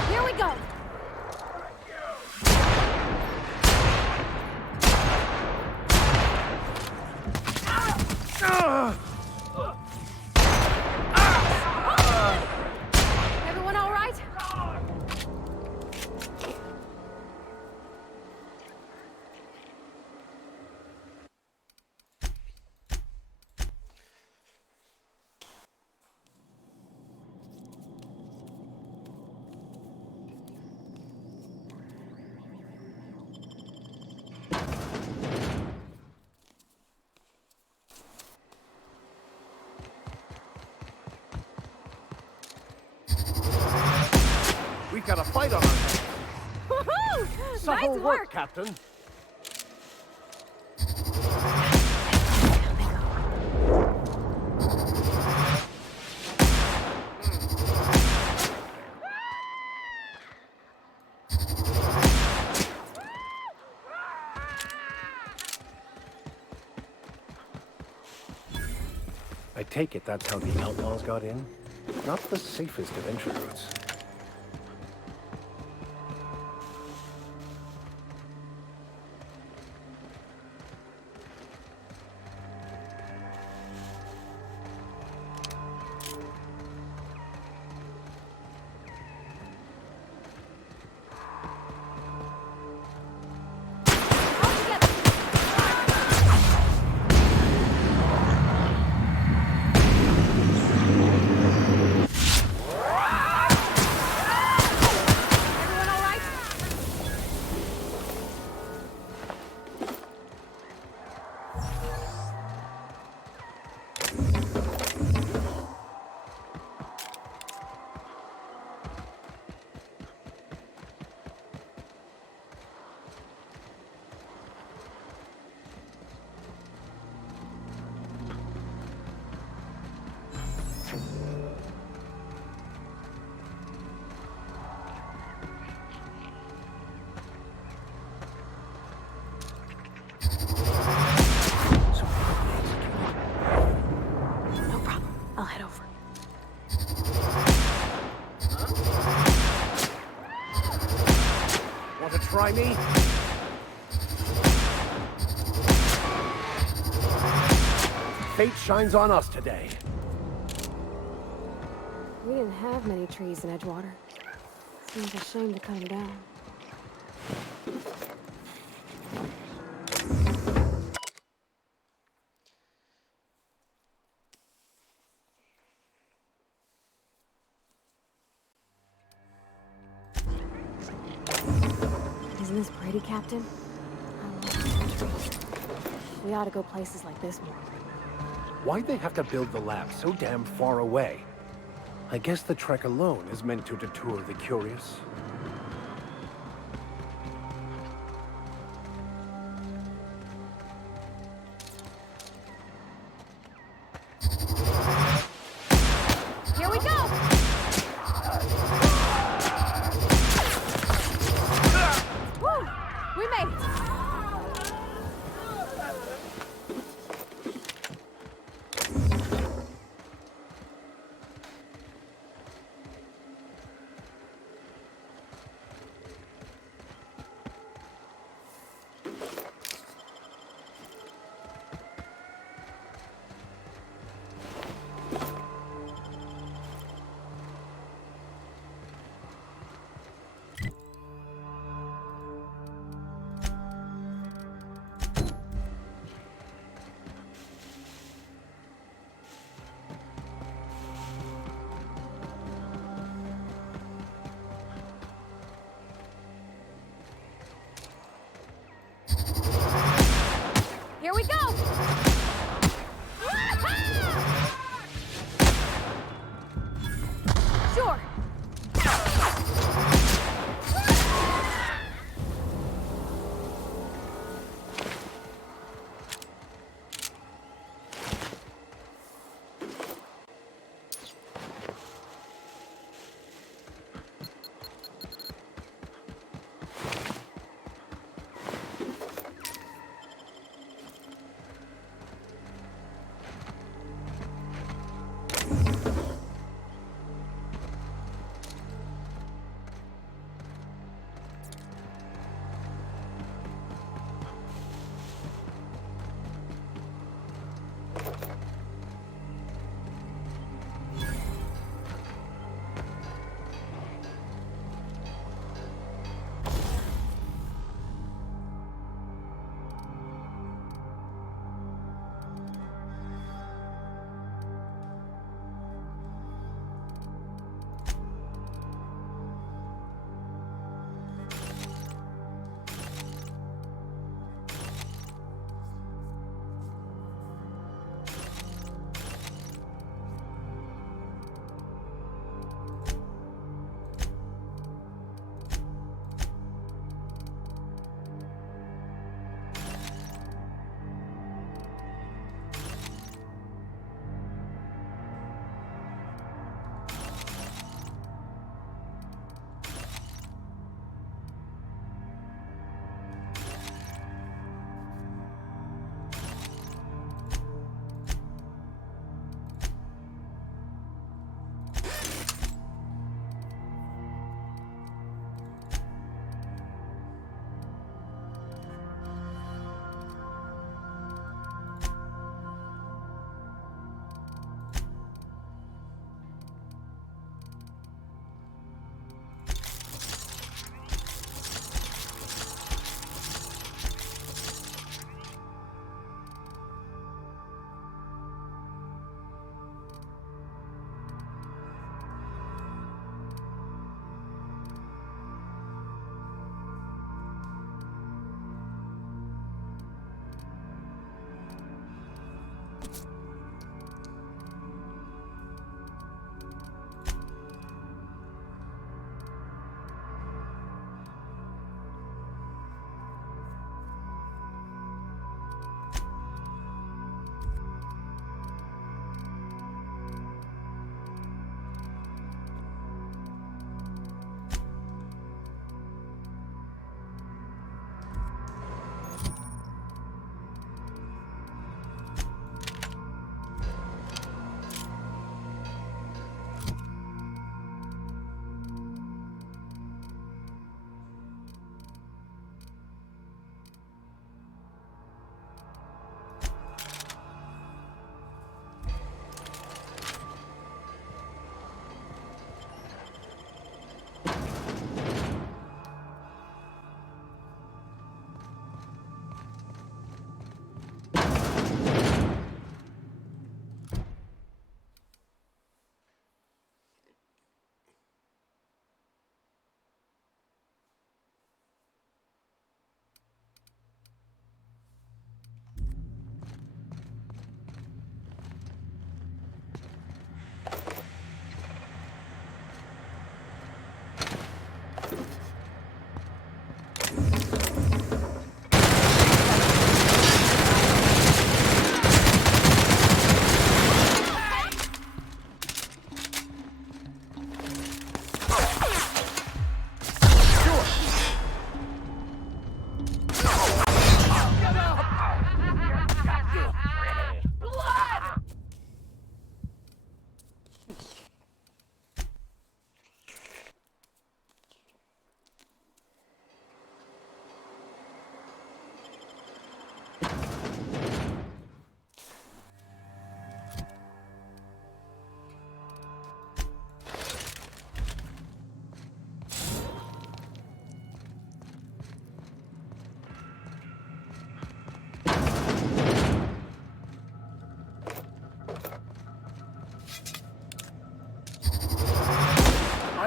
Here we go! Everyone all right? We've got a fight on our hands. Woohoo! Subtle Nice work, work! Captain. I take it that's how the outlaws got in? Not the safest of entry routes. I'll head over. Want to try me? Fate shines on us today. We didn't have many trees in Edgewater. Seems a shame to cut them down. Isn't this pretty, Captain? I love the trees. We ought to go places like this more. Why'd they have to build the lab so damn far away? I guess the trek alone is meant to deter the curious. Here we go! Woo! We made it!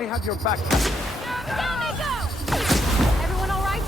I have your back, Captain. Down they go! Everyone all right?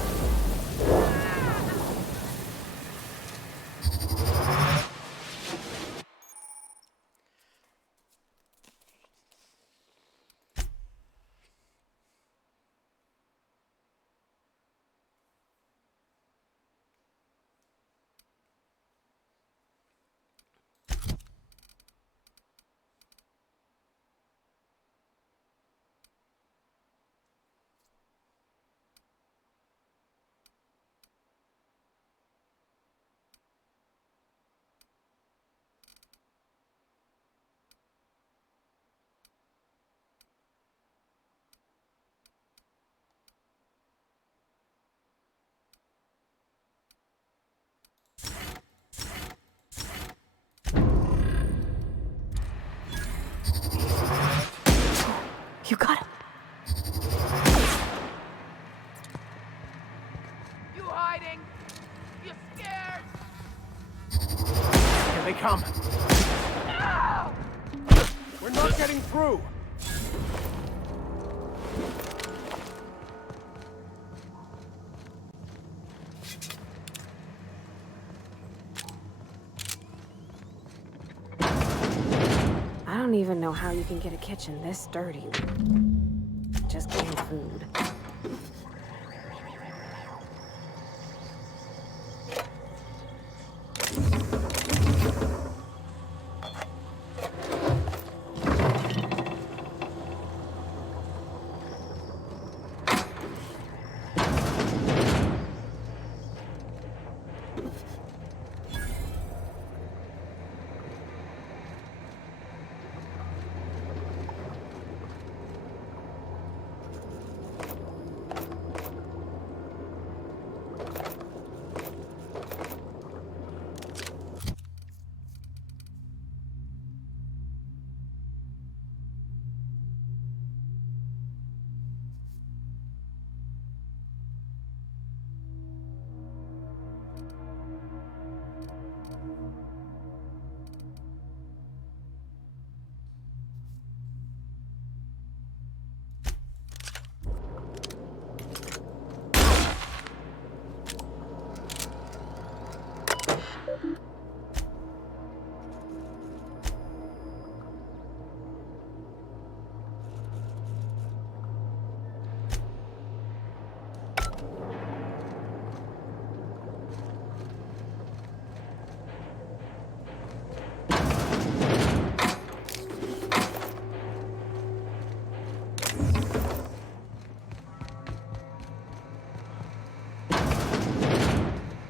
You got him. You hiding? You scared? Here they come. No! We're not getting through. I don't even know how you can get a kitchen this dirty. Just canned food.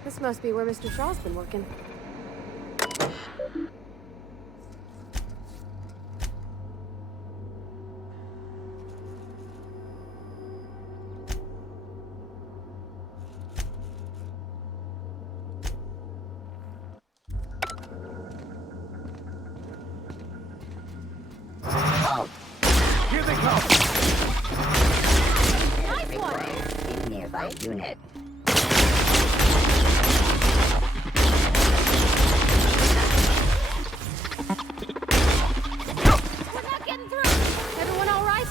This must be where Mr. Shaw's been working. Here they come. Nice one. Nearby unit. We're not getting through! Everyone all right?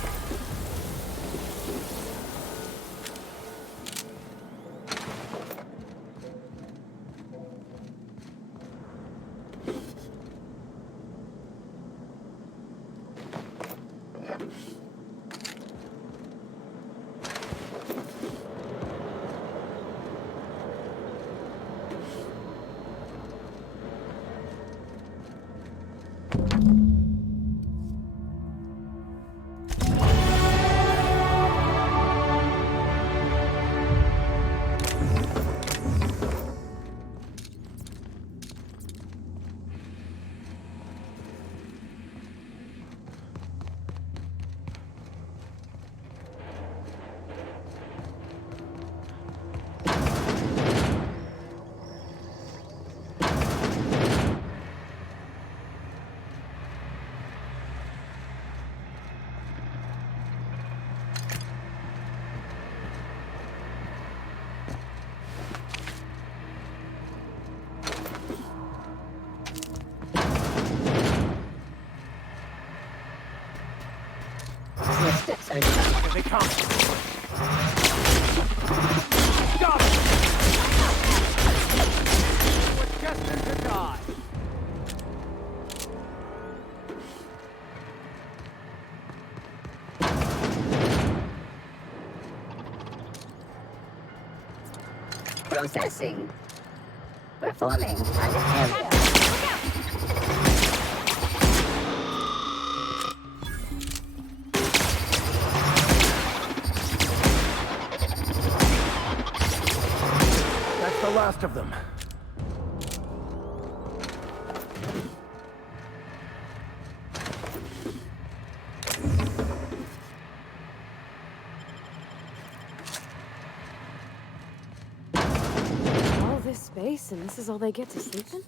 Here they come. Got it! We're destined to die. Processing. Performing target area. That's the last of them. All this space, and this is all they get to sleep in?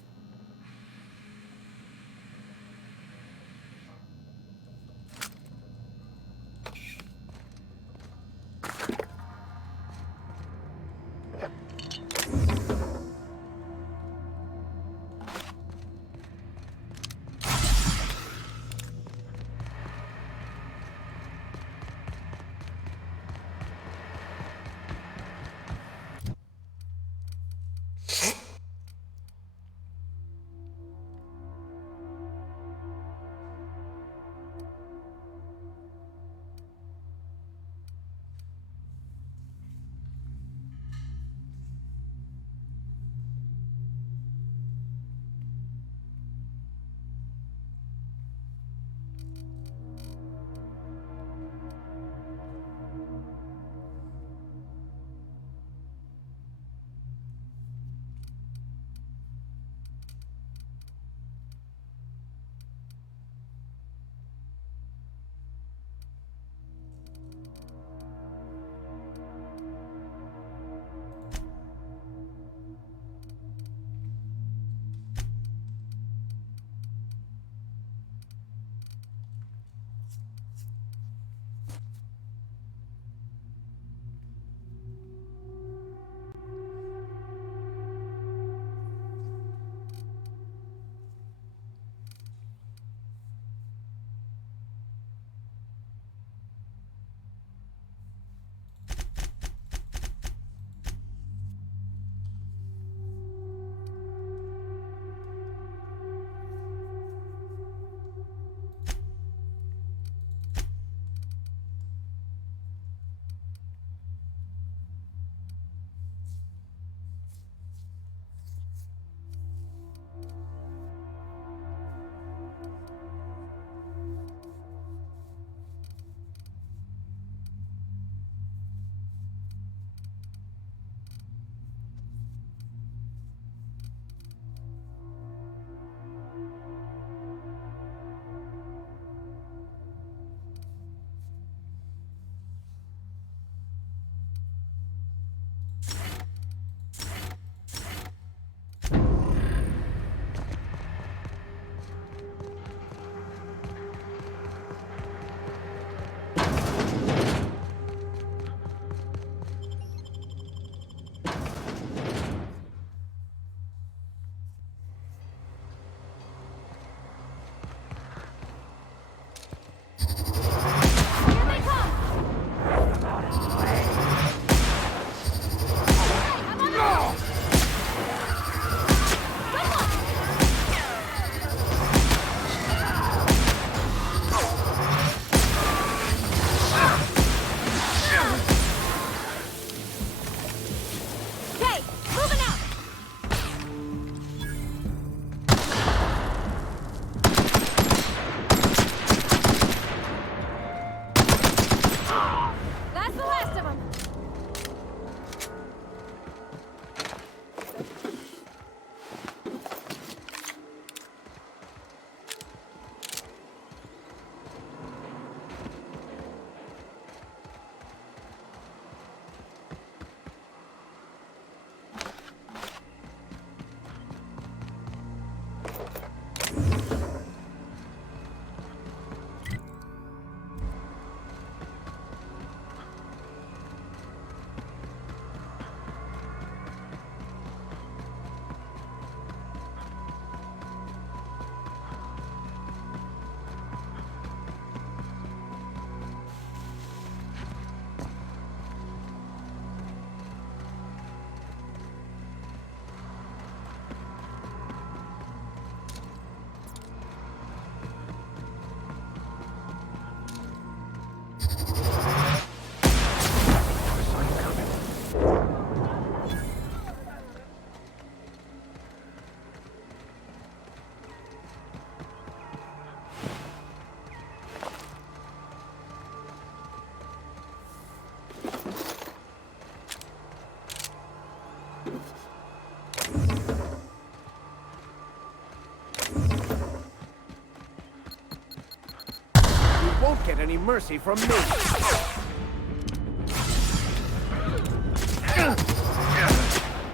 won't get any mercy from me.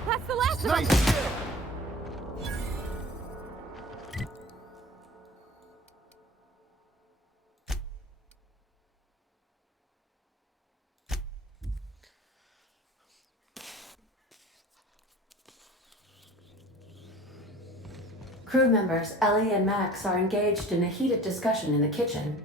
That's the last of them! Crew members Ellie and Max are engaged in a heated discussion in the kitchen.